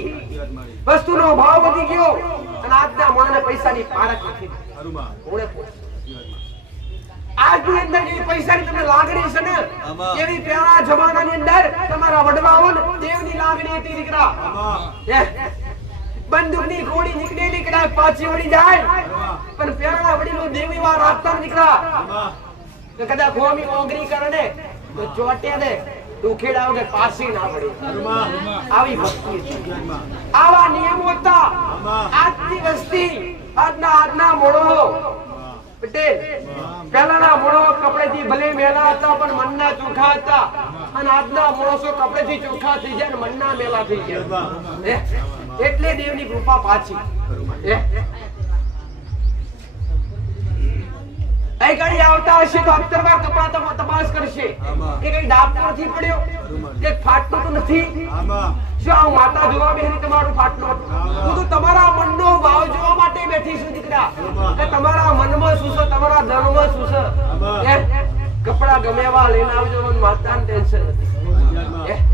વસ્તુનો ભાવ વધી ગયો, અને આજના માણસને પૈસાની પારખ નથી. આજની અંદર જે પૈસાની તમને લાગણી છે ને, એવી પહેલા જમાનાની અંદર તમારા વડવાઓ દેવની લાગણી હતી દીકરા. બંદૂકની ગોળી નીકળેલી કદાચ પાછી વળી જાય, પણ પહેલા વડીલો દેવી વાર રાખતા નીકળા. કદાચ હોમી ઓગરી કરે ને તો ચોટે ને દુખેડા વગર પાછી ના પડે. આવી ભક્તિ, આવા નિયમો હતા. આજની વસ્તી, આજના મોળો પટેલ, પહેલાના મોળો કપડેથી ભલે મેલા હતા પણ મનના ચોખ્ખા હતા, અને આજના મોળસો કપડેથી ચોખ્ખા થઈ જાય ને મનના મેલા થઈ ગયા. એટલે દેવની કૃપા પાછી. અહીં ઘડી આવતા હશે તો અખ્તરમાં કપડા તપાસ કરશે કે કઈ ડાબ તો નથી પડ્યો, કે ફાટતો તો નથી. શું આ માતા જોવા બેહી તમારું ફાટલું હતું? હું તો તમારા મનનો ભાવ જોવા માટે બેઠી છું દીકરા, કે તમારા મનમાં શું છે, તમારા ધનમાં શું છે. દીકરા ગમે એવા લઈને આવજો, મને માતાને ટેન્શન નથી.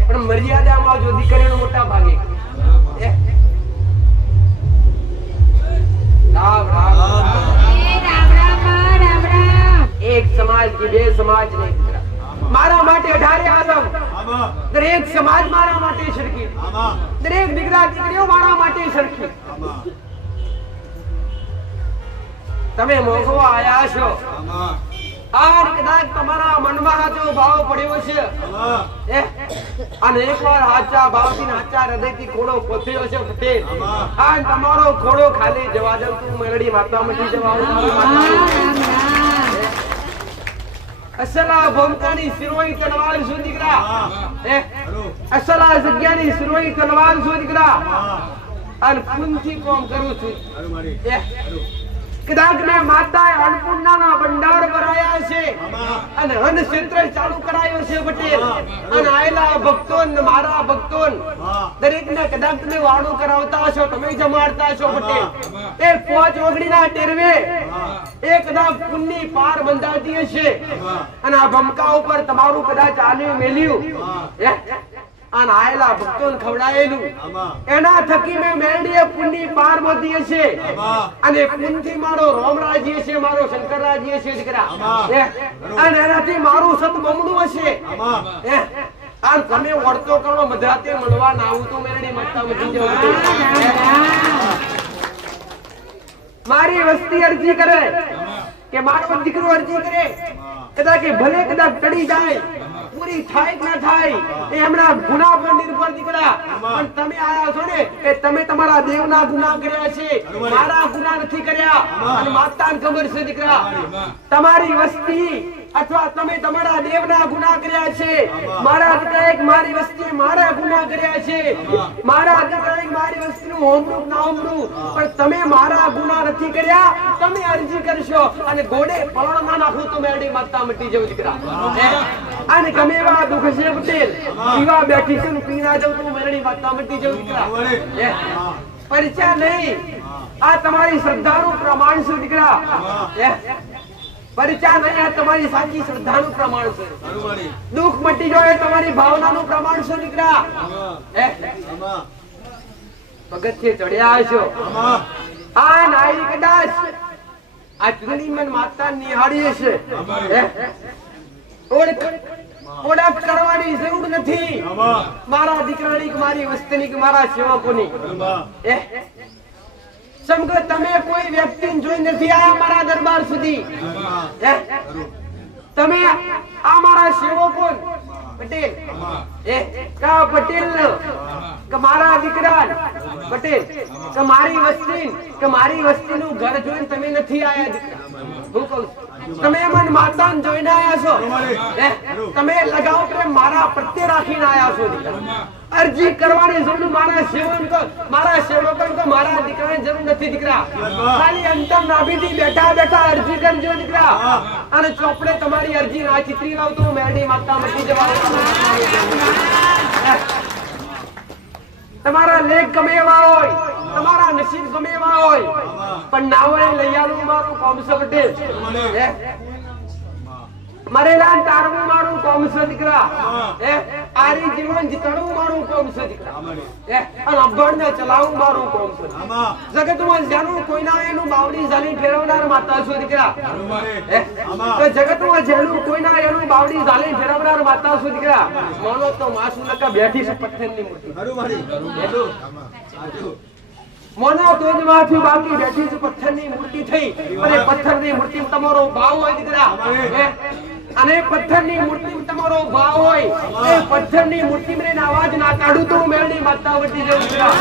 પણ મર્યાદામાં આવજો, દીકરીનો મોટા ભાગે. રામ રામ. એક સમાજ की બે સમાજ નહીં દીકરા. મારા માટે 18 આદમ. દરેક સમાજ મારા માટે સરખી. દરેક દીકરા દીકરીઓ મારા માટે સરખી. તમે મોગવા આયા છો. આ કદાચ તમારા મનમાં જો ભાવ પડ્યો છે, અને એકવાર સાચા ભાવથી સાચા હૃદયથી ખોડો પોથ્યો છે પટેલ, આ તમારો ખોડો ખાલી જવા દઉં તું મેલડી માતા મટી જવાનું. અસલા ભોમકાની સિરોઈ તલવાર શું દીકરા, અસલા જગ્યાની સિરોઈ તલવાર શું દીકરા, અને પૂનથી કોમ કરું છું. કદાચ મેં માતાએ અન્નપૂર્ણાના ભંડાર ભરાયા છે અને અન્ન ક્ષેત્ર ચાલુ કરાયો છે પટેલ, અને આયેલા ભક્તોન મારા ભક્તોન દરેકને કદાચ તમે વાડું કરાવતા હશો, તમે જમાડતા હશો પટેલ. એ પોચ ઓગણીના ટેરવે એ કદાચ પુણ્યની પાર બંધાતી હશે, અને આ ભમકા ઉપર તમારું કદાચ આલ્યું મેલ્યું અને આયેલા ભક્તોને ખવડાયેલું, એના થકી મેં મેરડીએ પુણ્યની પાર મોદી હશે, અને પુણ્યથી મારો રોમરાજી હશે, મારો શંકરરાજી હશે દીકરા, અને એનાથી મારું સત બમણું હશે. અને તમે વળતો કરો મધરાતે મળવા ના આવું તો મેરડી મતતા મટી જવું. મારી વસ્તી અરજી કરે કે મારો દીકરો અરજી કરે, કદાચ કે ભલે કદાચ ટળી જાય, પૂરી થાય કે ના થાય એ હમણાં ગુના પર નિર્ભર દીકરા. પણ તમે આયા છો ને એ તમે તમારા દેવના ગુના કર્યા છે, મારા ગુના નથી કર્યા. અને માતાને ખબર છે દીકરા, તમારી વસ્તી અથવા તમે તમારા દેવના ગુના કર્યા છે. મારા દીકરા એક મારી વસ્તી મારા ગુના કર્યા છે. મારા દીકરા એક મારી વસ્તીનું હોમરૂપ ના હોમરૂપ, પણ તમે મારા ગુના નથી કર્યા. તમે અરજી કરશો અને ગોડે પલણ ના નાખું તો મેરડી માતા મટી જવું દીકરા. અને ગમે એવા દુઃખ છે પટેલ, પીવા બેઠી છે પી ના જવું તો મેરડી માતા મટી જવું દીકરા. પરિચય નહીં, આ તમારી શ્રદ્ધાનું પ્રમાણ છે દીકરા. પરિચય નહીં, આ તમારી સાચી શ્રદ્ધાનું પ્રમાણ છે. દુઃખ મટી જાય તમારી ભાવનાનું પ્રમાણ છે દીકરા. પગથિયે ચડ્યા હશો, આ નાઈ કદાચ આ ચૂંટણી માતા નિહાળી છે. ઓળખ કરવાની જરૂર નથી મારા દીકરાની કે મારી વસ્તીની કે મારા સેવકોની. સમજો તમે કોઈ વ્યક્તિને જોઈ નથી આયા મારા દરબાર સુધી, તમે આ મારા સેવકો પટેલ કા પટેલ કે મારા દીકરા પટેલ કે મારી વસ્તી કે મારી વસ્તીનું ઘર જોઈને તમે નથી આયા દીકરા. હું કહું તમે મન માતાને જોઈને આયા છો, તમે લગાવ પ્રેમ મારા પ્રત્યે રાખીને આયા છો દીકરા. અરજી કરવાની જરૂર મારા સેવકો મારા દીકરાને જરૂર નથી દીકરા. ખાલી અંતર નાભીથી બેઠા બેઠા અરજી કરજો દીકરા, અને ચોપડે તમારી અરજી ના ચિત્રી લાવ તો મેરડી માતા મટી જવાની. તમારા લેખ ગમે એવા હોય, તમારા નસીબ ગમે એવા હોય, પણ નાવડે લઈ આવવું મારું કોમ છે પટેલ. મરેલા તારવું મારું કોમ છે દીકરા. આરી જીવન જીતણું મારું કોમ છે દીકરા. અને અભણને ચલાવવું મારું કોમ છે. જગતમાં જેનું કોઈના એનું બાવડી ઝાલી ફેરવનાર માતા છું દીકરા. તો જગતમાં જેનું કોઈના એનું બાવડી ઝાલી ફેરવનાર માતા છું દીકરા. મોનો તો માસુ નકા બેઠી છે પથ્થરની મૂર્તિ. મોનો તોજમાંથી બાકી બેઠી છે પથ્થરની મૂર્તિ થઈ, અને પથ્થરની મૂર્તિ તમારો ભાવ હોય દીકરા. અને પથ્થરની મૂર્તિ તમારો ભાવ હોય, એ પથ્થરની મૂર્તિ મને અવાજ ના કાઢું તો મેરડી માતા વટી જવું દીકરા.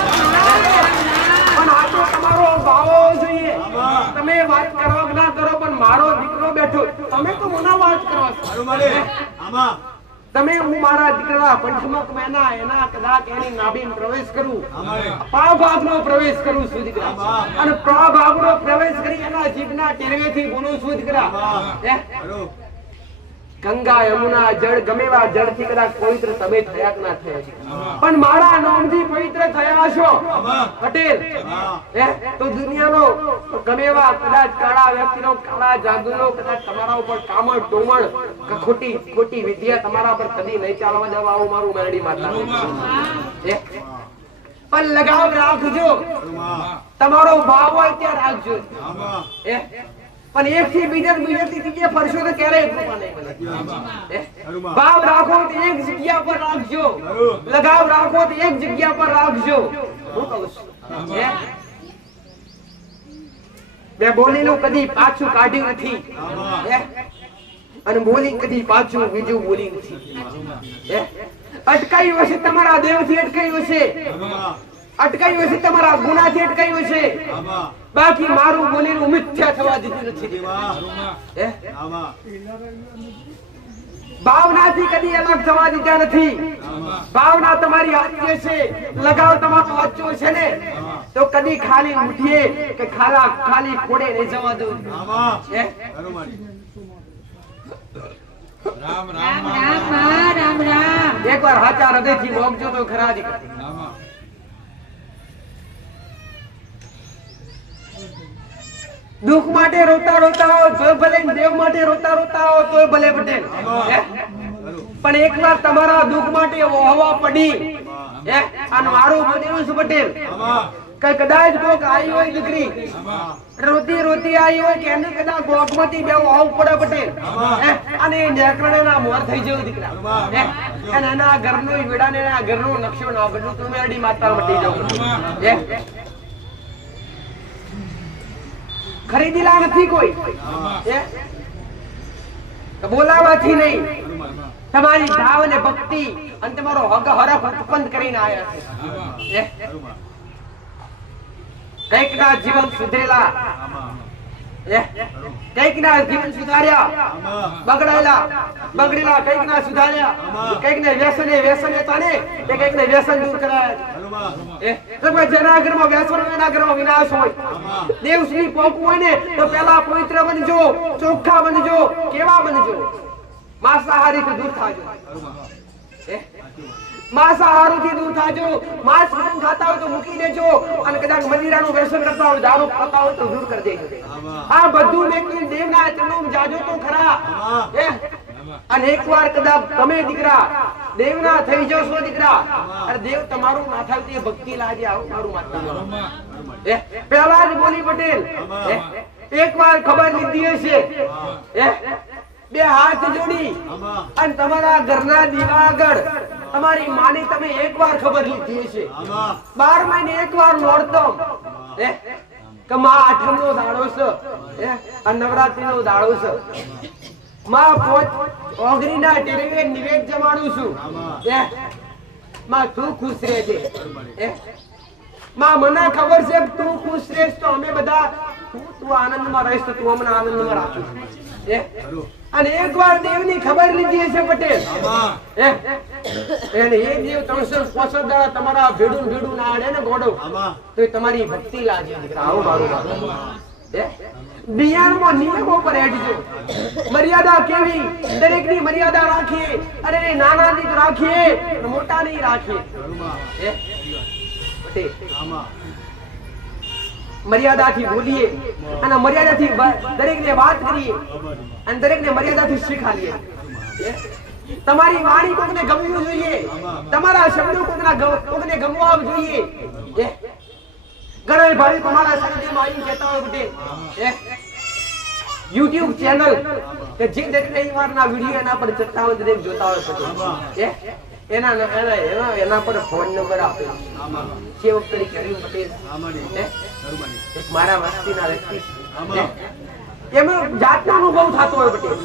પણ આ તો તમારો ભાવ જોઈએ. તમે વાત કરો કે ના કરો, પણ મારો દીકરો બેઠો, તમે તો મને વાત કરો. તમે હું મારા દીકરા પંચમક મહિના એના કદાચ એની નાભીમાં પ્રવેશ કરું, પાવભાગનો પ્રવેશ કરું છું દીકરા. અને પાવભાગનો પ્રવેશ કરી એના જીભના ટેરવેથી બોલું છું દીકરા. ગંગા યમુના જળ ગમે એવા જળથી કદાચ પવિત્ર તમે થયા કે ના થયા પણ મારા નામથી પવિત્ર થયા છો પટેલ તો દુનિયાનો ગમે એવા કદાચ કાળા વ્યક્તિનો કાળા જાદુનો કદાચ તમારા ઉપર કામળ ટોમણ કે ખોટી વિદ્યા તમારા પર કદી નહીં ચાલવા દેવા આવું મારું મેલડી માતા પણ લગાવ રાખજો તમારો ભાવ હોય ત્યાં રાખજો પણ એક થી બીજાથી ત્રીજે ફરશો તો ક્યારેય કૃપા નહીં મળે ભાવ રાખો તો એક જગ્યા પર રાખજો લગાવ રાખો તો એક જગ્યા પર રાખજો હું કહું છું મેં બોલીનું કદી પાછું કાઢ્યું નથી અને બોલી કદી પાછું બીજું બોલી નથી અટકાયું હશે તમારા દેવથી અટકાયું હશે અટકાયું હશે તમારા ગુનાથી અટકાયું હશે બાકી મારું બોલીનું મિથ્યા થવા દીધું નથી ભાવનાથી કદી અલગ થવા દીધા નથી ભાવના તમારી હાથે છે લગાવ તમારો વાંચો છે ને તો કદી ખાલી મુઠીએ કે ખાલી કોડે નહીં જવા દઉં રામ રામ રામ રામ એકવાર હાચા હૃદયથી મોકજો તો ખરા દીકરા દુઃખ માટે રોતા રોતા હો તો ભલે દેવ માટે રોતા રોતા હો તો ભલે પટેલ પણ એકવાર તમારા દુઃખ માટે હોવા પડી અને મારું બનેલું છે પટેલ કે કદાચ કોક આવી હોય દીકરી રોતી રોતી આવી હોય કે એને કદાચ ગોખમાંથી બેવું આવું પડે પટેલ અને નેકરણેના મોર થઈ જવું દીકરા અને એના ઘરનો વેડા ને ઘરનો નકશો ના બધું તું મેરડી માતા મટી જવું ખરીદેલા નથી કોઈ બોલાવાથી નહીં તમારી ભાવ અને ભક્તિ અને તમારો હક હરખ ઉત્પન્ન કરીને આવ્યા છે કઈક ના જીવન સુધરેલા કઈક ના જીવન સુધાર્યા બગડેલા કઈક ના સુધાર્યા કઈક ને વ્યસન હતા ને તે કઈક ને વ્યસન દૂર કરાયા જેના ઘરમાં વ્યસન એના ઘરમાં વિનાશ હોય દેવશ્રી પોકવું હોય ને તો પેલા પવિત્ર બનજો ચોખ્ખા બનજો કેવા બનજો માંસાહારી થી દૂર થાજો માંસાહારી દૂર થાજો માંસ ખાતા હોય તો મૂકી દેજો અને કદાચ મદિરાનું વ્યસન કરતા હોય દારૂ ખાતા હોય તો દૂર કરી દેજો આ બધું મેકીને દેવના ચરણોમાં જાજો તો ખરા અને એકવાર કદાચ તમે દીકરા દેવના થઈ જશો દીકરા અને દેવ તમારું ના થાય તો ભક્તિ લાજે આવું મારું માતા પહેલા જ બોલી પટેલ એકવાર ખબર લીધી હશે બે હાથ જોડી અને તમારા ઘરના દીવા આગળ તમારી માની તમે એકવાર ખબર લીધી હશે 12 મહિને એકવાર નોરતો કે માં આઠમનો દાડો છે અને નવરાત્રીનો દાડો છે માં ઓગરીના ટેરવે નિવેદ જમાડું છું માં તું ખુશ રહેજે માં મને ખબર છે તું ખુશ રહેશ તો અમે બધા તું આનંદમાં રહીશ તો તું અમને આનંદમાં રાખું અને એકવાર દેવની ખબર લીધી હશે પટેલ એને એક દેવ 365 દાડા તમારા ભેડું ના આડે ને ગોડો તો તમારી ભક્તિ લાગે દીકરા આવું મારું દિયાળમાં નિયમો પર હેડજો મર્યાદા કેવી દરેકની મર્યાદા રાખીએ અરે નાનાની રાખીએ મોટાની રાખીએ પટેલ મર્યાદાથી બોલીએ અને મર્યાદાથી દરેકને વાત કરીએ અને દરેકને મર્યાદાથી શીખાડીએ તમારી વાણી કોકને ગમવું જોઈએ તમારા શબ્દો કોકને ગમવા જોઈએ ઘણા ભાઈ તમારા સાનિધ્યમાં આવી કહેતા હોય પટેલ YouTube ચેનલ કે જે દરેક રવિવારના વિડિયો એના પર ચડતા હોય દરેક જોતા હોય પટેલ એના પર ફોન નંબર આપેલો સેવક તરીકે હરિમ પટેલ એક મારા વસ્તીના વ્યક્તિ એમાં જાતનો અનુભવ થતો હોય પટેલ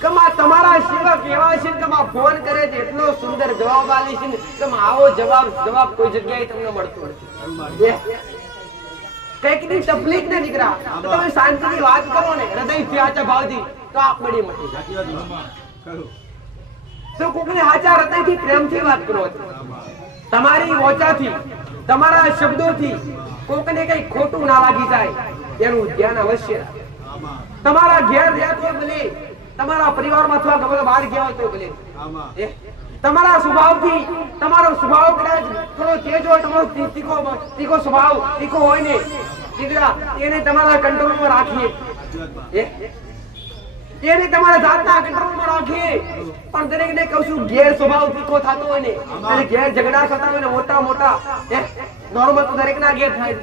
કમા તમારા સેવક એવા છે કમા ફોન કરે છે એટલો સુંદર જવાબ આલે છે કમા આવો જવાબ કોઈ જગ્યાએ તમને મળતો નથી કઈક ની તકલીફ ને દીકરા તો તમે શાંતિથી વાત કરો ને હૃદયથી આચા ભાવથી તો આપ મળી મટી જાય તો કોકને આચા હૃદયથી પ્રેમથી વાત કરો તમારી વોચાથી તમારા શબ્દોથી કોકને કઈ ખોટું ના લાગી જાય એનું ધ્યાન અવશ્ય તમારા ઘેર રહેતો ભલે તમારા પરિવારમાં અથવા ગમે બહાર ગયા હોય તો ભલે તમારા સ્વભાવથી તમારો સ્વભાવ કદાચ થોડો તેજ હોય, તમારો તીખો સ્વભાવ તીખો હોય ને દીકરા, એને તમારા કંટ્રોલમાં રાખીએ, એને તમારા જાતના કંટ્રોલમાં રાખીએ. પણ દરેકને કહું છું, ઘેર સ્વભાવ તીખો થતો હોય ને અને ઘેર ઝઘડા થતા હોય ને મોટા મોટા નોર્મલ તો દરેકના ઘેર થાય.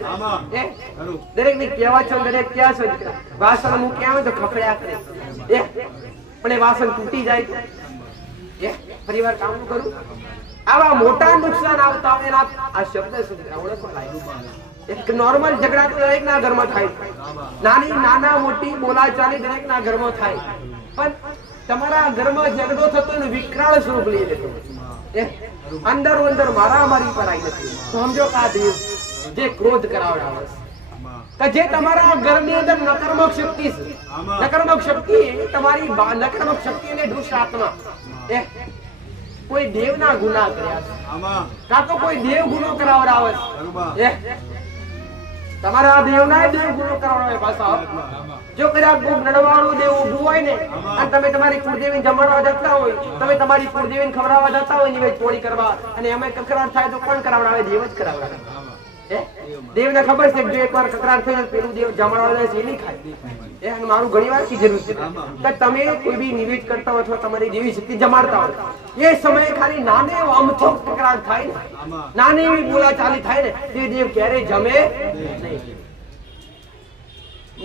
દરેકને કહેવા છો, દરેક ક્યાં છો દીકરા, વાસણ મૂક્યા હોય તો ખખડ્યા કરે, પણ એ વાસણ તૂટી જાય તો પરિવાર કામ કરું. આવા મોટા નુકસાન આવતા હોય એના આ શબ્દ ઓળખવા લાગ્યું. એક નોર્મલ ઝઘડા તો દરેકના ઘરમાં થાય, નાના મોટી બોલાચાલી દરેકના ઘરમાં થાય, પણ તમારા ઘરમાં ઝઘડો થતો ને વિકરાળ સ્વરૂપ લઈ લેતો, અંદર મારામારી પર આવી જતી, તો સમજો કે આ દેવ જે ક્રોધ કરાવડાવે છે, જે તમારા ઘરની અંદર નકારાત્મક શક્તિ છે, નકારાત્મક શક્તિ તમારી નકારાત્મક શક્તિ ને દુષ્ટ આત્મા કોઈ દેવના ગુનાહ કર્યા છે, કાં તો કોઈ દેવ ગુનો કરાવડાવે છે, તમારા દેવના દેવ ગુનો કરાવડાવે પાછા. જો કદાચ કોક નડવાળું દેવ ઊભું હોય ને અને તમે તમારી કુળદેવીને જમાડવા જતા હોય, તમે તમારી કુળદેવીને ખવડાવવા જતા હોય નિવેદ પોળી કરવા, અને એમાં કકરાર થાય તો કોણ કરાવડાવે? દેવ જ કરાવડાવે. દેવને ખબર છે કે જો એકવાર કકરાર થઈ જાય પેલું દેવ જમાડવા જાય છે એ નહીં ખાય. મારું ઘણી વાર કીધેલું છે કે તમે કોઈ બી નિવેદ કરતા હોય અથવા તમારી દેવી શક્તિ જમાડતા હોય, એ સમયે ખાલી નાને એવો અમથો કકરાર થાય ને, નાની એવી બોલાચાલી થાય ને, તે દેવ ક્યારેય જમે નહીં.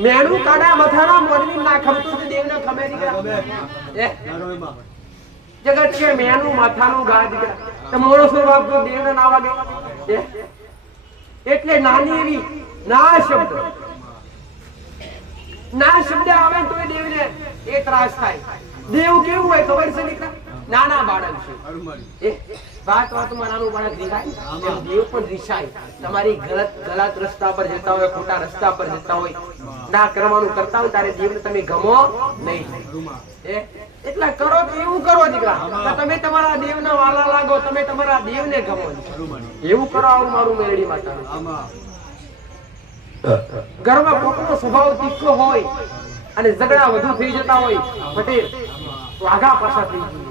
મેણું કાઢા મથાના મોરવી ના ખમતું તો દેવને ખમે નહીં. જગત છે મેણું માથાનું ગા દીકરા, તો મોરો સ્વભાવ તો દેવને ના વાગે. એટલે નાની એવી ના શબ્દ આવે તો દેવને એ ત્રાસ થાય. દેવ કેવું હોય ખબર છે દીકરા? નાના બાળક છે, વાતમાં નાનું બાળક રીસાય, દેવ પણ રીસાય. તમારી ગલત રસ્તા પર જતા હોય, ખોટા રસ્તા પર જતા હોય, ના કરવાનું કરતા હોય, તારે દેવને તમે ગમો નહીં. એટલે કરો તો એવું કરો દીકરા, તમે તમારા દેવના વાલા લાગો, તમે તમારા દેવને ગમો, એવું કરો. આવું મારું મેરડી માતા. ઘરમાં કોકનો સ્વભાવ તીખો હોય અને ઝઘડા વધુ થઈ જતા હોય પટેલ, તો આગા પાછા થઈ જાય,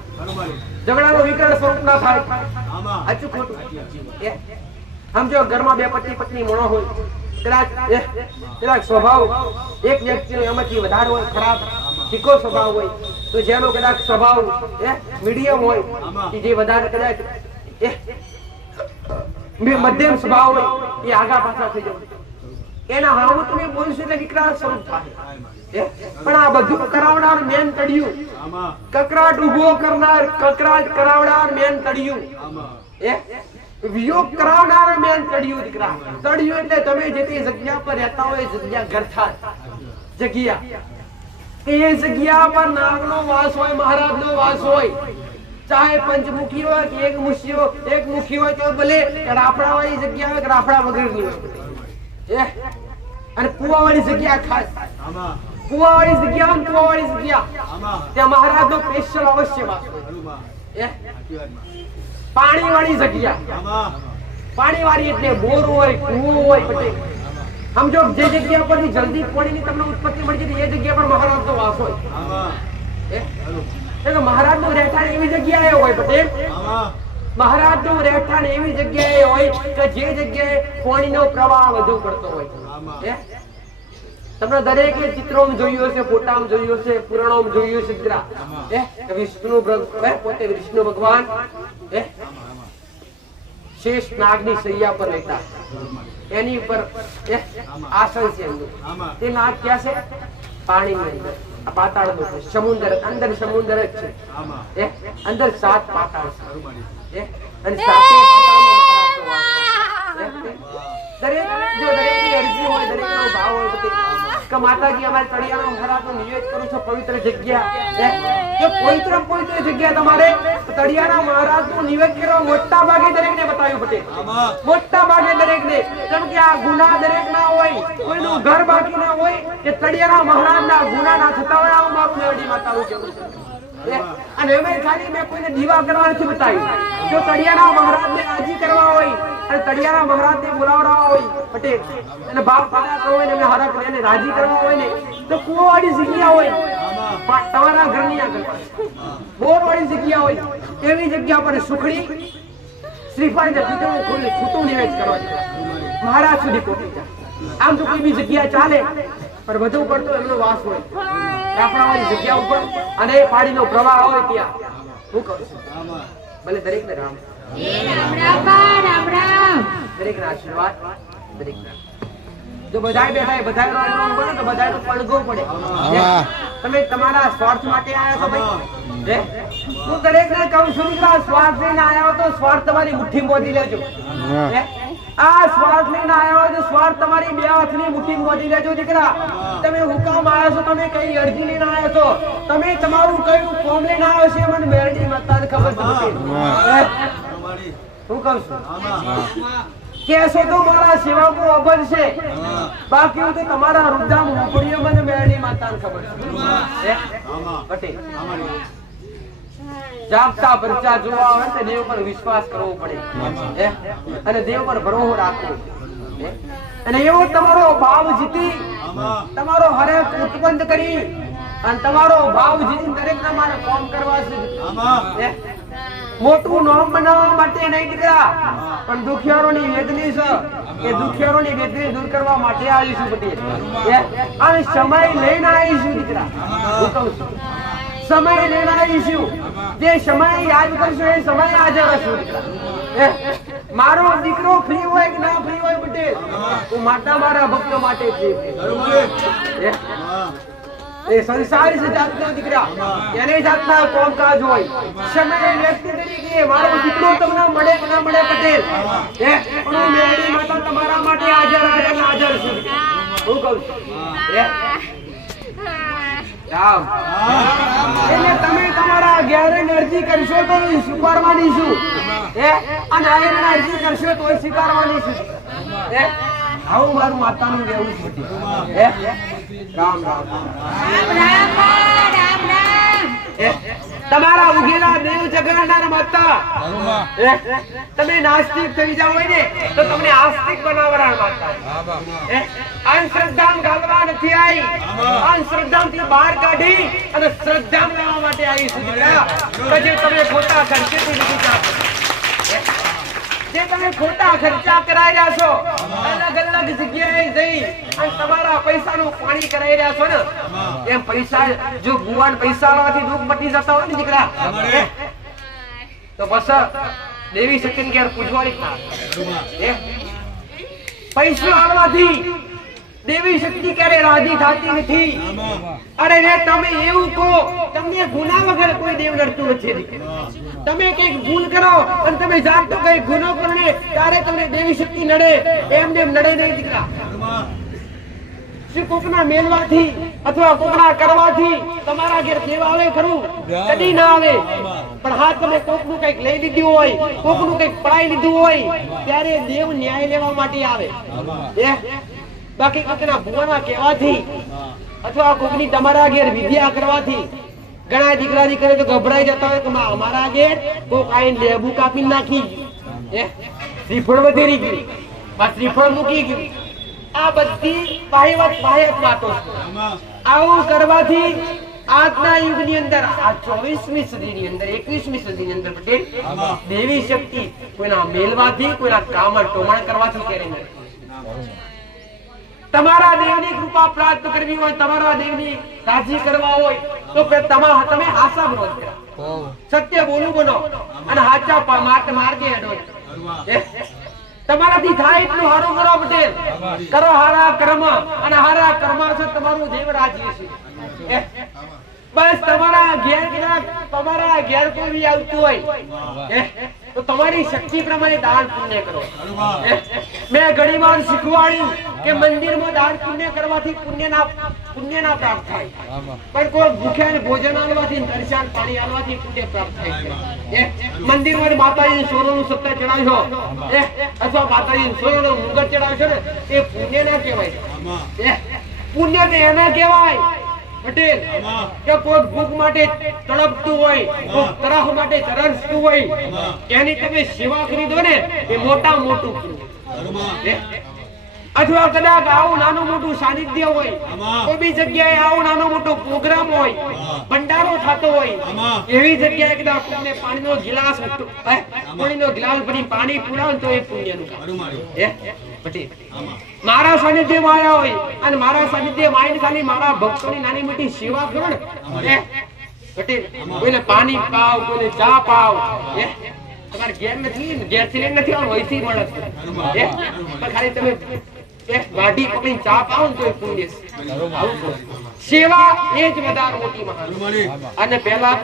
ઝઘડાનો વિકરાળ સ્વરૂપ ના થાય. સાચું ખોટું સમજો. ઘરમાં બે પતિ પત્ની મોણો હોય, કદાચ સ્વભાવ એક વ્યક્તિનો એમાંથી વધારે હોય, ખરાબ તીખો સ્વભાવ હોય, તો જેનો કદાચ સ્વભાવ મીડિયમ હોય, જે વધારે કદાચ મધ્યમ સ્વભાવ હોય, એ આગા પાછા થઈ જાય. એના હાવ તમે બોલશો એટલે વિકરાળ સ્વરૂપ થાય. પણ આ બધું કરાવનાર મેન તળિયું, કકરાટ ઉભો કરનાર, કકરાટ કરાવનાર મેન તળિયું, વિયોગ કરાવનાર મેન તળિયું દીકરા. તળિયું એટલે તમે જે તે જગ્યા પર રહેતા હોય, જગ્યા ઘર થાય જગ્યા, એ જગ્યા પર નાગનો વાસ હોય, મહારાજનો વાસ હોય, ચાહે પંચમુખી હોય કે એક મુખી હોય તો ભલે રાફડા વાળી જગ્યા હોય કે રાફડા વગરની હોય, અને કુવા વાળી જગ્યા ખાસ, કુવા વાળી જગ્યા ત્યાં મહારાજ નો સ્પેશિયલ અવશ્ય વાસ હોય. પાણી વાળી જગ્યા, પાણી વાળી એટલે બોર હોય, કુવો હોય, પટેલ સમજો. જે જગ્યા પરથી જલ્દી પાણીની તમને ઉત્પત્તિ મળી જતી એ જગ્યા પર મહારાજ નો વાસ હોય. મહારાજ નું રહેઠાણ એવી જગ્યાએ હોય પટેલ, મહારાજ નું રહેઠાણ એવી જગ્યાએ હોય કે જે જગ્યાએ પાણીનો પ્રવાહ વધુ પડતો હોય. તમને દરેકે ચિત્રોમાં જોયું હશે, ફોટામાં જોયું હશે, પુરાણોમાં જોયું હશે દીકરા, વિષ્ણુ પોતે વિષ્ણુ ભગવાન શેષ નાગની સૈયા પર રહેતા, એની ઉપર આસન છે એમનું. તે નાગ ક્યાં છે? પાણીની અંદર, પાતાળ સમુદ્ર અંદર, સમુદ્ર જ છે, અંદર 7 પાતાળ છે, અને 7 દરેકની અરજી હોય, દરેકનો ભાવ હોય કે માતાજી અમારે તળિયાના મહારાજનો નિવેદ કરું છું, પવિત્ર જગ્યા, પવિત્ર જગ્યા તમારે તળિયાના મહારાજનું નિવેદ કરવા મોટા ભાગે દરેકને બતાવ્યું પટેલ, મોટા ભાગે દરેકને. કેમ કે આ ગુના દરેકના હોય, કોઈનું ઘર બાકી ના હોય કે તળિયાના મહારાજના ગુના ના થતા હોય. આવું મારું મેરડી માતાનું કેવું છે. અને એમે ખાલી મેં કોઈને દીવા કરવા નથી બતાવ્યું. જો તળિયાના મહારાજને રાજી કરવા હોય અને તળિયાના મહારાજને બોલાવવા હોય પટેલ, અને બાપ દાદા હોય ને હારા કરીને રાજી કરવા હોય ને, તો કુવાવાળી જગ્યા હોય, તમારા ઘરની આગળ બોરવાળી જગ્યા હોય એવી જગ્યા પર સુખડી શ્રીફળ ને પીતળનું ખોલી છૂટું નિવેદ કરવા મહારાજ સુધી પહોંચી જાય. આમ તો કોઈ બી જગ્યા ચાલે પણ વધુ પડતો એમનો વાસ હોય રાફડાવાળી જગ્યા ઉપર અને પાણીનો પ્રવાહ હોય ત્યાં હું કહું છું ભલે દરેકને રામ દરેકના આશીર્વાદ દરેકના. જો બધાય બેઠા બધાય રોવાનું બોલે તો બધાય તો પડઘો પડે. તમે તમારા સ્વાર્થ માટે આવ્યા છો ભાઈ. હું દરેકને કહું છું કે આ સ્વાર્થ લઈને આવ્યા તો સ્વાર્થ તમારી મુઠ્ઠીમાં બોધી લેજો. આ સ્વાર્થ લઈને આવ્યા હોય તો સ્વાર્થ તમારી બે હાથની મુઠ્ઠીમાં બોધી લેજો દીકરા. તમે હુકામ આવ્યા છો, તમે કઈ અરજી લઈને આવ્યા છો, તમે તમારું કયું ફોર્મ લઈને આવ્યા છે મને મેરડી મતદાન ખબર નથી. હું કહું છું કેસો તો મારા સેવકો અભર છે, બાકી હું તો તમારા વૃદ્ધામ ઉપડીઓ મને મેરડી માતાને ખબર છે. પટેલ જાગતા પરચા જોવા આવે તો દેવ પર વિશ્વાસ કરવો પડે અને દેવ પર ભરોસો રાખવો અને એવો તમારો ભાવ જીતી તમારો હરેક ઉત્પન્ન કરી અને તમારો ભાવ જીતી દરેક ના મારે કામ કરવા છે. મોટું નામ બનાવવા માટે નહીં દીકરા, પણ દુખિયારોની વેદની છે એ દુખિયારોની વેદની દૂર કરવા માટે આવીશું પટેલ. અને સમય લઈને આવીશું દીકરા. હું કહું છું સમય લઈને આવીશું. જે સમય યાદ કરશો એ સમય હાજર હશું દીકરા. મારો દીકરો ફ્રી હોય કે ના ફ્રી હોય પટેલ, હું માતા મારા ભક્તો માટે ફ્રી. એ સંસારી છે જાતના દીકરા, એને જાતના કામકાજ હોય. સમય વ્યક્તિ તરીકે મારો દીકરો તમને મળે કે ના મળે પટેલ, પણ હું મેરડી માતા તમારા માટે હાજર છું. હું કહું છું રામ. એટલે તમે તમારા ઘેરે અરજી કરશો તો સ્વીકારવાની છું, અને આયરન અરજી કરશો તો સ્વીકારવાની છું. આવું મારું માતાનું રહેવું છે. રામ રામ તમારા ઉગેલા દેવ જગાડનાર માતા. તમે નાસ્તિક થઈ જાવ હોય ને તો તમને આસ્તિક બનાવનાર માતા. અંધશ્રદ્ધા ગાલવા નથી આવી, અંધશ્રદ્ધાથી બહાર કાઢી અને શ્રદ્ધા લાવવા માટે આવી છે દીકરા. જે તમે ખોટા ખર્ચેથી લીધી આપો, જે તમે ખોટા ખર્ચા કરાઈ રહ્યા છો, અલગ અલગ જગ્યાએ જઈ અને તમારા પૈસાનું પાણી કરાઈ રહ્યા છો ને, એમ પૈસા જો ભુવાન પૈસા આવવાથી દુઃખ મટી જતા હોય ને દીકરા, તો બસ દેવી શક્તિને ઘેર પૂજવાની ના. પૈસા આવવાથી દેવી શક્તિ ક્યારે રાજી થતી નથી. અરે રે તમે એવું કહો, તમને ગુના વગર કોઈ દેવ નડતું નથી. તમે કઈક ભૂલ કરો અને તમે જાણતો કઈ ગુનો કરો ને ત્યારે તમને દેવી શક્તિ નડે, એમને નડે નહીં દીકરા. શ્રી કોકના મેલવાથી અથવા કોકના કરવાથી તમારા ઘેર દેવ આવે ખરું? કદી ના આવે. પણ હા તમે કોકનું કઈક લઈ લીધું હોય, કોકનું કઈક પડાઈ લીધું હોય ત્યારે દેવ ન્યાય લેવા માટે આવે. બાકી કોકના ભુવાના કહેવાથી અથવા કોકની તમારા ઘેર વિદ્યા કરવાથી ઘણા દીકરા દીકરી તો ગભરાઈ જતા હોય કે અમારા ઘેર કોક આઈને લેબુ કાપી નાખી ગયું, શ્રીફળ વધેરી ગયું, શ્રીફળ મૂકી ગયું. આ બધી બાહ્યત વાતો છે. આવું કરવાથી આજના યુગની અંદર આ 24મી સદીની અંદર 21મી સદીની અંદર પટેલ દેવી શક્તિ કોઈના મેલવાથી કોઈના કામર ટોમણ કરવાથી ક્યારે નહીં. તમારા દેવની કૃપા પ્રાપ્ત કરવી હોય, તમારા દેવની રાજી કરવા હોય તો તમે આશા બનો, સત્ય બોલું બનો અને હાચા માર્ગે હેડો. તમારાથી થાય એટલું હારું કરો પટેલ. કરો હારા કર્મ અને હારા કર્મ છે તમારું દેવ રાજી છે. બસ તમારા ઘેર કોઈ આવતું હોય તો તમારી શક્તિ પ્રમાણે દાન પુણ્ય કરો. મેં ઘણી વાર શીખવાડ્યું કે મંદિરમાં દાન પુણ્ય કરવાથી પુણ્ય ના પ્રાપ્ત થાય, પણ કોઈ ભૂખ્યાને ભોજન આલવાથી દર્શન પાણી આલવાથી પુણ્ય પ્રાપ્ત થાય છે. મંદિરમાં માતાજી સોનાનું સત્તા ચડાવશો અથવા માતાજી સોનાનું મુગટ ચડાવશો ને એ પુણ્ય ના કહેવાય. પુણ્ય તો એના કહેવાય પટેલ કે કોઈ ભૂખ માટે તડપતું હોય, કોઈ તરફ માટે તરસતું હોય, એની તમે સેવા કરી દો ને એ મોટા મોટું પુણ્ય. અથવા કદાચ આવું નાનું મોટું સાનિધ્ય હોય, કોઈ બી જગ્યાએ આવો નાનો મોટો પ્રોગ્રામ હોય, ભંડારો થતો હોય, એવી જગ્યાએ કદાચ કોઈને પાણીનો ગ્લાસ ભરી પાણી પીવડાવો તો એ પુણ્યનું કામ. પટેલ મારા સાનિધ્યમાં આવ્યા હોય અને મારા સાનિધ્યમાં આવીને ખાલી મારા ભક્તોની નાની મોટી સેવા કરો ને, પટેલ કોઈને પાણી પાવ, કોઈને ચા પાવ, તમારે ઘેર નથી, ઘેરથી લઈને નથી આવવાનું, અહીંથી મળે છે. પણ ખાલી તમે વાઢી પકડીને ચા પાવ ને તો એ પુણ્ય છે. સેવા એ જ વધારે મોટી મહાન. અને પેલા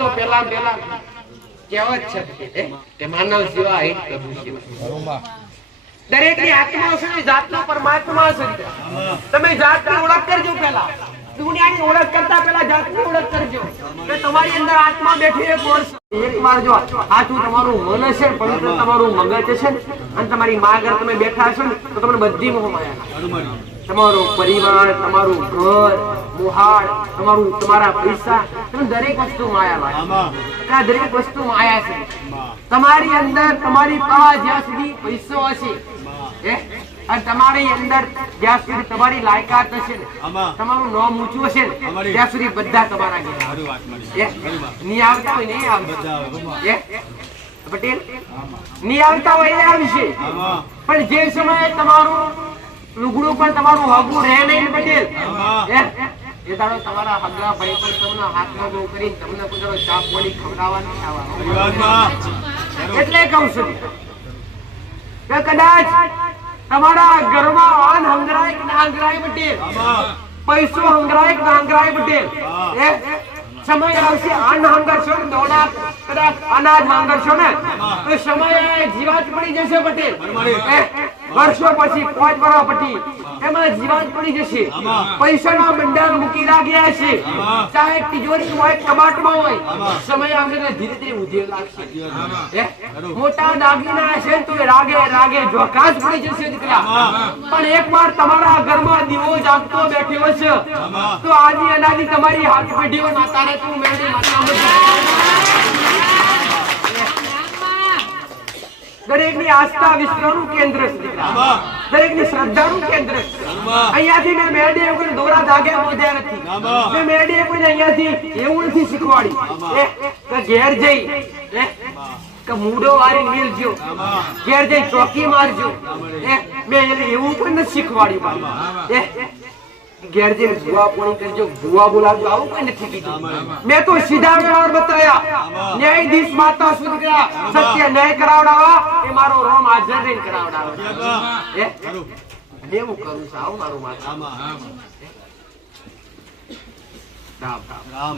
કહેવત છે કે માનવ સેવા એ પ્રભુ સેવા. દરેકની આત્મા છે, જાતનો પરમાત્મા છે. તમે જાતની ઓળખ કરજો. પેલા દુનિયાની ઓળખ કરતા પેલા જાતની ઓળખ કરજો કે તમારી અંદર આત્મા બેઠી છે કોણ છે. એકવાર જો આટલું તમારું મન છે, પવિત્ર તમારું મગજ છે અને તમારી માં આગળ તમે બેઠા છો ને તો તમને બધી મોહ માયા, તમારો પરિવાર, તમારું ઘર, મોહાળ, તમારા પૈસા, તમે દરેક વસ્તુ માયા લાગે. દરેક વસ્તુ માયા છે. તમારી અંદર તમારી પાસે જ્યાં સુધી પૈસો હશે અને તમારી અંદર જ્યાં સુધી તમારી લાયકાત હશે ને, તમારું નામ ઊંચું હશે ને, ત્યાં સુધી બધા તમારા નહીં આવતા હોય નહીં આવતા. પટેલ નહીં આવતા હોય એ આવશે. પણ જે સમયે તમારું લુગડું પણ તમારું હગું રહે નહીં પટેલ, એ દાડો તમારા હગા ભાઈ પણ તમને હાથમાં બહુ કરી તમને કોઈ ચા પાણી ખવડાવવા નહીં આવવાનું. એટલે કહું છું કે કદાચ તમારા ઘરમાં વાન હંગરાય કે ના હંગરાય પટેલ, પૈસો હંગરાય કે ના હંગરાય પટેલ, સમય આવશે અન્ન હંગરશો ને, દોડા કદાચ અનાજ માંગરશો ને તો સમય જીવાત પડી જશે પટેલ. વર્ષો પછી 5 વર્ષ પછી એમાં જીવાત પડી જશે. પૈસાના ભંડાર મૂકી લાગ્યા છે, ચાહે તિજોરી હોય, કબાટમાં હોય, સમય આવશે ને ધીરે ધીરે ઉધેલ લાગશે. મોટા દાગીના હશે તો રાગે જોકાસ પડી જશે દીકરા. પણ એકવાર તમારા ઘરમાં દીવો જાગતો બેઠ્યો છે તો આજી અનાજી તમારી હાથ પેઢીઓ માતા રે તું મેળી માતા. દરેકની આસ્થા વિશ્વનું કેન્દ્ર છે દીકરા, દરેકની શ્રદ્ધાનું કેન્દ્ર છે. અહીંયાથી મેં મેરડીએ કોઈ દોરા ધાગ્યા મોજ્યા નથી. મેં મેરડીએ કોઈને અહીંયાથી એવું નથી શીખવાડ્યું કે ઘેર જઈ કે મૂડો વારી મેલજો, ઘેર જઈ ચોકી મારજો. મેં એવું પણ નથી શીખવાડ્યું. ઘેર જઈને ભુવા પોણી કરજો, ભુવા બોલાવજો, આવું કોઈ નથી કીધું. મેં તો સીધા વ્યવહાર બતાવ્યા. ન્યાયાધીશ માતા સુધી ગયા, સત્ય ન્યાય કરાવડાવા એ મારો રોમ હાજર રહીને કરાવડાવે. એવું કરું છું, આવું મારું માતા. રામ રામ.